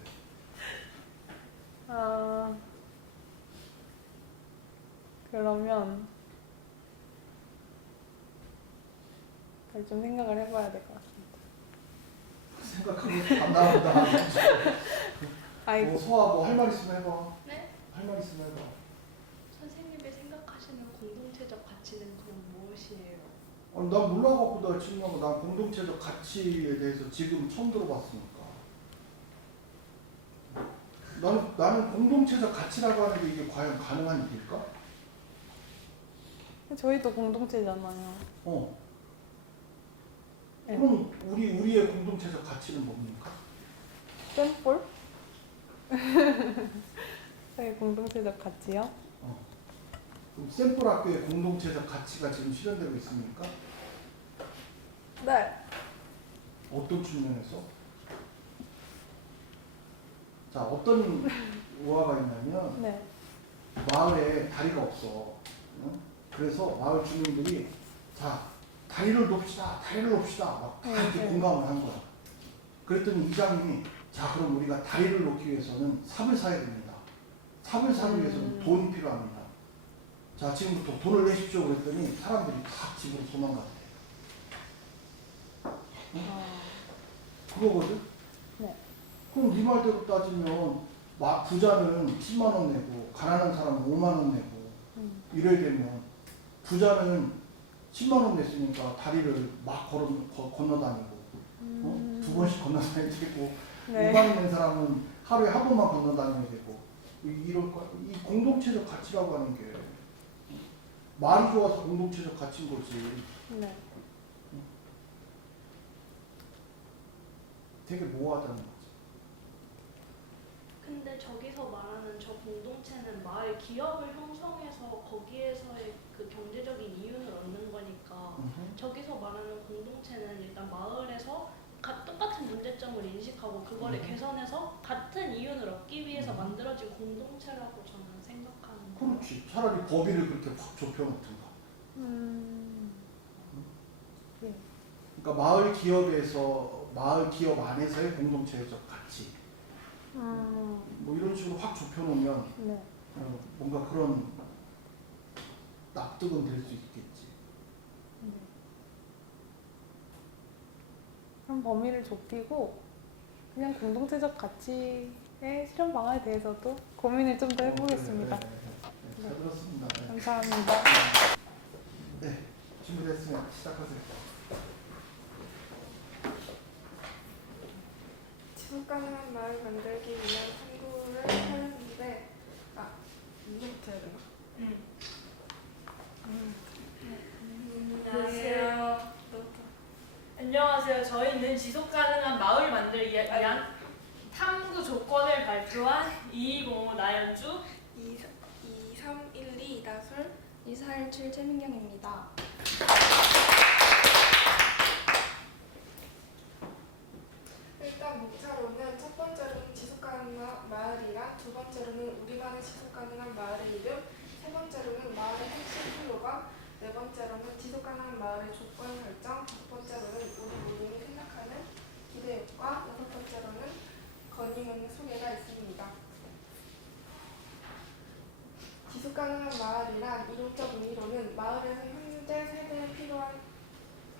그러면 좀 생각을 해봐야 될 것 같습니다. 생각하고 안 나온다. 아이고. 소아 뭐 할 말 있으면 해봐. 네? 할 말 있으면 해봐. 선생님이 생각하시는 공동체적 가치는 그럼 무엇이에요? 아니, 난 몰라갖고 나 질문하고 난 공동체적 가치에 대해서 지금 처음 들어봤으니까. 나는 공동체적 가치라고 하는 게 이게 과연 가능한 일일까? 저희도 공동체잖아요. 네. 그럼 우리의 공동체적 가치는 뭡니까? 쌤볼? 저희 공동체적 가치요? 그럼 샘플 학교의 공동체적 가치가 지금 실현되고 있습니까? 네. 어떤 측면에서? 자, 어떤 우화가 있냐면 네. 마을에 다리가 없어. 응? 그래서 마을 주민들이 자, 다리를 놓읍시다. 막 다 이렇게 공감을 한 거야. 그랬더니 이장님이 자, 그럼 우리가 다리를 놓기 위해서는 삽을 사야 됩니다. 삽을 사기 위해서는 돈이 필요합니다. 자, 지금부터 돈을 내십시오. 그랬더니 사람들이 다 집으로 도망갔대. 응? 그거거든? 네. 그럼 네 말대로 따지면 부자는 10만 원 내고 가난한 사람은 5만 원 내고 이래야 되면 부자는 10만 원 냈으니까 다리를 막 건너다니고 두 번씩 건너다녀야 되고 네. 5만 원 낸 사람은 하루에 한 번만 건너다녀야 되고 이럴 거야. 이 공동체적 가치라고 하는 게 말이 좋아서 공동체적 가치인 거지. 네. 되게 모호하다는 거지. 근데 저기서 말하는 저 공동체는 마을 기업을 형성해서 거기에서의 그 경제적인 이윤을 얻는 거니까 저기서 말하는 공동체는 일단 마을에서 똑같은 문제점을 인식하고 그거를 개선해서 같은 이윤을 얻기 위해서 만들어진 공동체라고 저는 생각하는 거예요. 그렇지. 차라리 법의를 그렇게 확 좁혀놓든가. 네. 그러니까 마을 기업 안에서의 공동체적 가치. 뭐 이런 식으로 확 좁혀놓으면 네. 뭔가 그런 납득은 될 수 있겠지. 그럼 범위를 좁히고 그냥 공동체적 가치의 실현 방안에 대해서도 고민을 좀 더 해보겠습니다. 네, 잘 들었습니다. 네. 감사합니다. 네, 준비됐으면 시작하세요. 지속 가능한 마을 만들기 위한 탐구를 하였는데, 이제부터 해야 되나? 안녕하세요. 안녕하세요. 저희는 지속 가능한 마을 만들기 위한 탐구 조건을 발표한 2205 나연주 2312 이다솔 2417 최민경입니다. 일단 목차로는 첫 번째로는 지속 가능한 마을이란, 두 번째로는 우리만의 지속 가능한 마을의 이름, 세 번째로는 마을의 핵심 슬로건, 네 번째로는 지속 가능한 마을의 조건 설정, 다섯 번째로는 우리 모두가 생각하는 기대 효과, 여섯 번째로는 건의문의 소개가 있습니다. 지속 가능한 마을이란 이론적 의미로는 마을에서 현재 세대에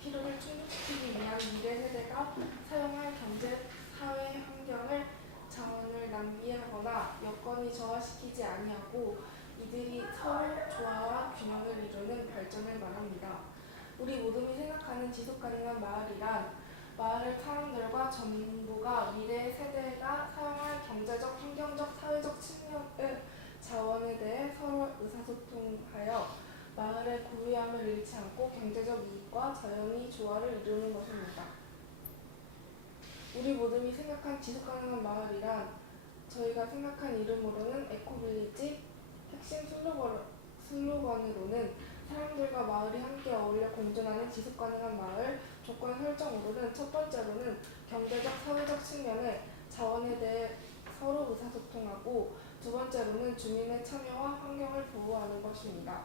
필요를 충족시키기 위한 미래 세대가 사용할 경제, 사회 환경을 자원을 낭비하거나 여건이 저하시키지 아니하고 이들이 서로 조화와 균형을 이루는 발전을 말합니다. 우리 모둠이 생각하는 지속 가능한 마을이란 마을의 사람들과 정부가 미래 세대가 사용할 경제적, 환경적, 사회적 측면의 자원에 대해 서로 의사소통하여 마을의 고유함을 잃지 않고 경제적 이익과 자연의 조화를 이루는 것입니다. 우리 모둠이 생각한 지속 가능한 마을이란 저희가 생각한 이름으로는 에코빌리지, 핵심 슬로건으로는 사람들과 마을이 함께 어울려 공존하는 지속 가능한 마을, 조건 설정으로는 첫 번째로는 경제적, 사회적 측면의 자원에 대해 서로 의사소통하고 두 번째로는 주민의 참여와 환경을 보호하는 것입니다.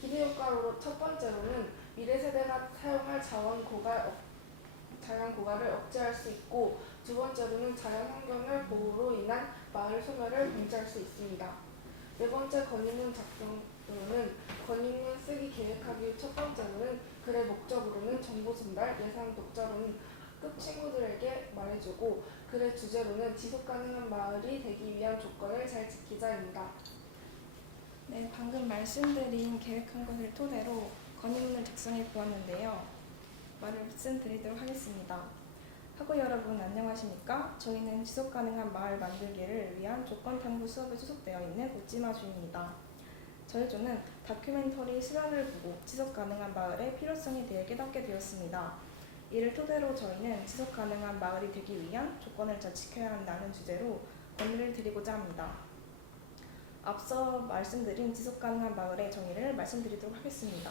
기대 효과로 첫 번째로는 미래 세대가 사용할 자연 고갈을 억제할 수 있고, 두 번째로는 자연 환경의 보호로 인한 마을 소멸을 방지할 수 있습니다. 네 번째 권익문 작성으로는 권익문 쓰기 계획하기 첫 번째로는 글의 목적으로는 정보 전달, 예산 독자로는 학급 친구들에게 말해주고, 글의 주제로는 지속 가능한 마을이 되기 위한 조건을 잘 지키자입니다. 네, 방금 말씀드린 계획한 것을 토대로 건의문을 작성해 보았는데요. 말씀드리도록 하겠습니다. 학우 여러분 안녕하십니까? 저희는 지속가능한 마을 만들기를 위한 조건탐구 수업에 소속되어 있는 오찌마주입니다. 저희 조는 다큐멘터리 실화를 보고 지속가능한 마을의 필요성에 대해 깨닫게 되었습니다. 이를 토대로 저희는 지속가능한 마을이 되기 위한 조건을 잘 지켜야 한다는 주제로 건의를 드리고자 합니다. 앞서 말씀드린 지속가능한 마을의 정의를 말씀드리도록 하겠습니다.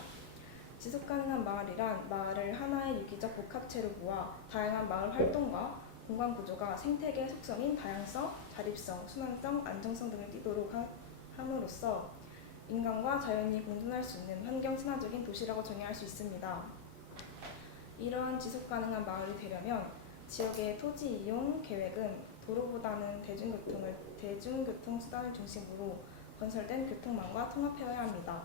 지속가능한 마을이란 마을을 하나의 유기적 복합체로 모아 다양한 마을 활동과 공간 구조가 생태계 속성인 다양성, 자립성, 순환성, 안정성 등을 띠도록 함으로써 인간과 자연이 공존할 수 있는 환경 친화적인 도시라고 정의할 수 있습니다. 이러한 지속가능한 마을이 되려면 지역의 토지 이용 계획은 도로보다는 대중교통 수단을 중심으로 건설된 교통망과 통합해야 합니다.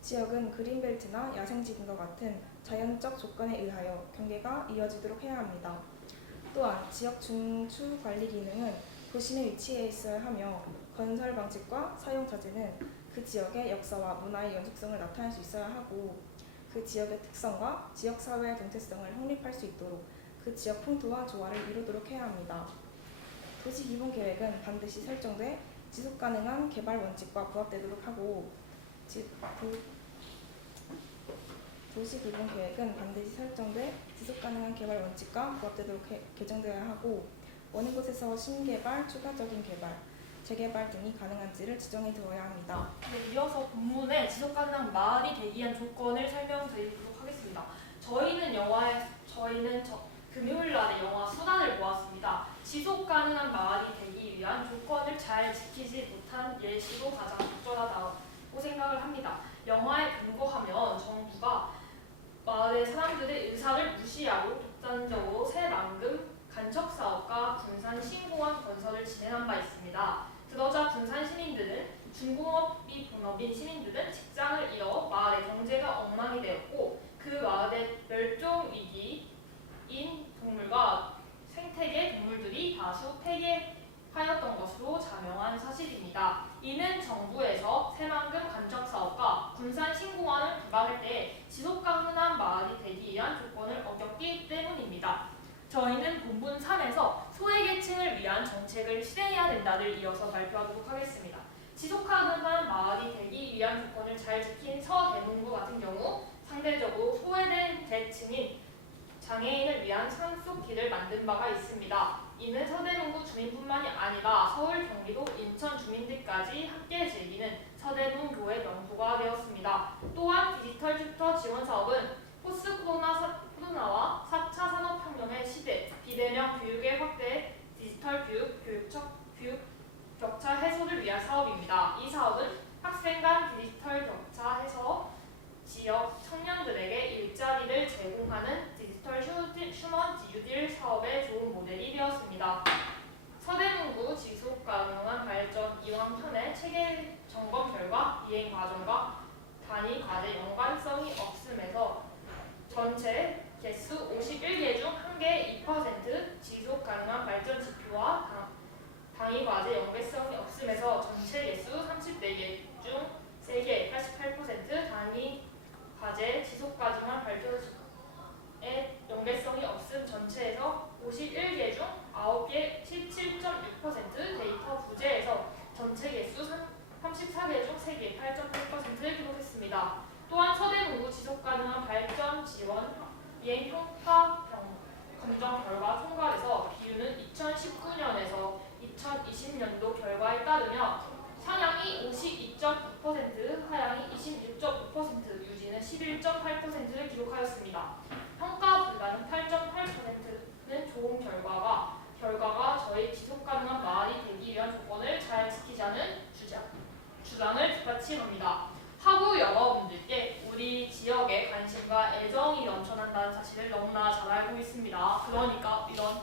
지역은 그린벨트나 야생지 등과 같은 자연적 조건에 의하여 경계가 이어지도록 해야 합니다. 또한 지역 중추 관리 기능은 도심에 위치해 있어야 하며 건설 방식과 사용 자재는 그 지역의 역사와 문화의 연속성을 나타낼 수 있어야 하고, 그 지역의 특성과 지역사회의 정체성을 확립할 수 있도록 그 지역 풍토와 조화를 이루도록 해야 합니다. 도시기본계획은 반드시 설정돼 지속가능한 개발 원칙과 부합되도록 하고, 도시기본계획은 반드시 설정돼 지속가능한 개발 원칙과 부합되도록 개정되어야 하고, 어느 곳에서 신개발, 추가적인 개발, 재개발 등이 가능한지를 지정해 두어야 합니다. 네, 이어서 본문에 지속가능한 마을이 되기 위한 조건을 설명드리도록 하겠습니다. 저희는 금요일 날에 영화 수단을 보았습니다. 지속가능한 마을이 되기 위한 조건을 잘 지키지 못한 예시로 가장 적절하다고 생각을 합니다. 영화에 근거하면 정부가 마을의 사람들의 의사를 무시하고 독단적으로 새만금 간척사업과 군산 신공항 건설을 진행한 바 있습니다. 그러자 군산 시민들은 중공업이 본업인 시민들은 직장을 잃어 마을의 경제가 엉망이 되었고, 그 마을의 멸종위기인 동물과 생태계 동물들이 다수 폐기하였던 것으로 자명한 사실입니다. 이는 정부에서 새만금 간척사업과 군산 신공항을 개발할 때 지속가능한 마을이 되기 위한 조건을 어겼기 때문입니다. 저희는 본문 3에서 소외계층을 위한 정책을 실행해야 된다를 이어서 발표하도록 하겠습니다. 지속가능한 마을이 되기 위한 조건을 잘 지킨 서대문구 같은 경우 상대적으로 소외된 계층인 장애인을 위한 산속길을 만든 바가 있습니다. 이는 서대문구 주민뿐만이 아니라 서울, 경기도, 인천 주민들까지 함께 즐기는 서대문교의 명소가 되었습니다. 또한 디지털 튜터 지원 사업은 포스트-코로나와 4차 산업혁명의 시대, 비대면 교육의 확대, 디지털 교육 격차 해소를 위한 사업입니다. 이 사업은 학생 간 디지털 격차 해소, 지역 청년들에게 일자리를 제공하는 디지털 휴먼 뉴딜 사업의 좋은 모델이 되었습니다. 서대문구 지속가능한 발전 이왕편의 체계 점검 결과 이행 과정과 단위 과제 연관성이 없음에서 전체 개수 51개 중 1개 2%, 지속 가능한 발전 지표와 당위 과제 연계성이 없음에서 전체 개수 34개 중 3개 88%, 단위 과제 지속 가능한 발전의 연계성이 없음 전체에서 51개 중 9개 17.6%, 데이터 부재에서 전체 개수 34개 중 3개 8.8%를 기록했습니다. 또한 서대문구 지속가능한 발전 지원 이행 평가 검정 결과 총괄에서 비율은 2019년에서 2020년도 결과에 따르며 상향이 52.9%, 하향이 26.5%, 유지는 11.8%를 기록하였습니다. 평가 불가는 8.8%는 좋은 결과가 저희 지속가능한 마을이 되기 위한 조건을 잘 지키자는 주장을 뒷받침합니다. 학우 여러분들께 우리 지역의 관심과 있습니다. 그러니까 이런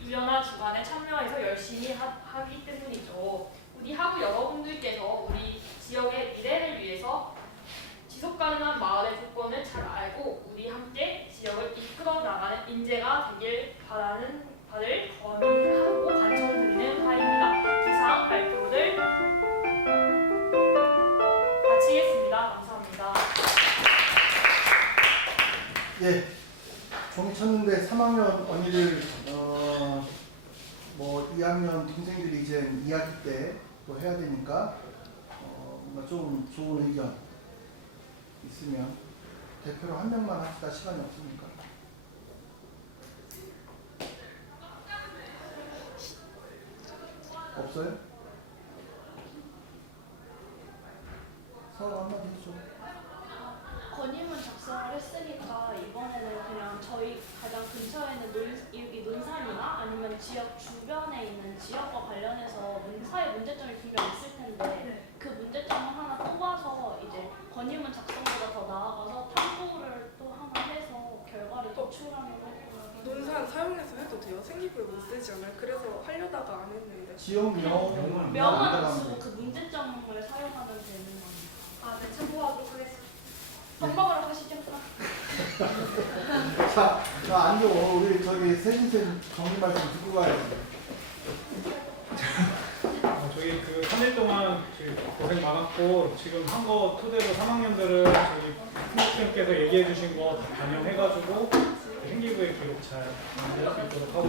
유연한 주간에 참여해서 열심히 하기 때문이죠. 우리 학우 여러분들께서 우리 지역의 미래를 위해서 지속가능한 마을의 조건을 잘 알고 우리 함께 지역을 이끌어 나가는 인재가 되길 바를 권유하고 간청드리는 바입니다. 이상 발표를 마치겠습니다. 감사합니다. 예, 종이 쳤는데 3학년 언니들 뭐 2학년 동생들이 이제 2학기 때 또 해야 되니까 뭔가 좀 좋은 의견 있으면 대표로 한 명만 합시다. 시간이 없으니까. 없어요? 서로 한마디 해줘. 건의문 작성을 했으니까 이번에는 그냥 저희 가장 근처에 있는 여기 논산이나 아니면 지역 주변에 있는 지역과 관련해서 사회 문제점이 분명 있을 텐데 그 문제점을 하나 뽑아서 이제 건의문 작성보다 더 나아가서 탐구를 또 하나 해서 결과를 도출하는 거고. 논산 사용해서 해도 돼요? 생기부에 못 쓰지 않아요? 그래서 하려다가 안 했는데. 지역명은 명은 안 쓰고 그 문제점을 사용하면 되는 겁니다. 아, 네, 참고하도록 하겠습니다. 방법으로 하시죠. 자, 앉아. 우리 저기 세진쌤 정리 말씀 듣고 가야지. 저희 그 3일 동안 저희 고생 많았고 지금 한 거 토대로 3학년들은 저희 선생님께서 얘기해 주신 거 다 반영해가지고 생기부의 기록 잘 만들 수 있도록 하고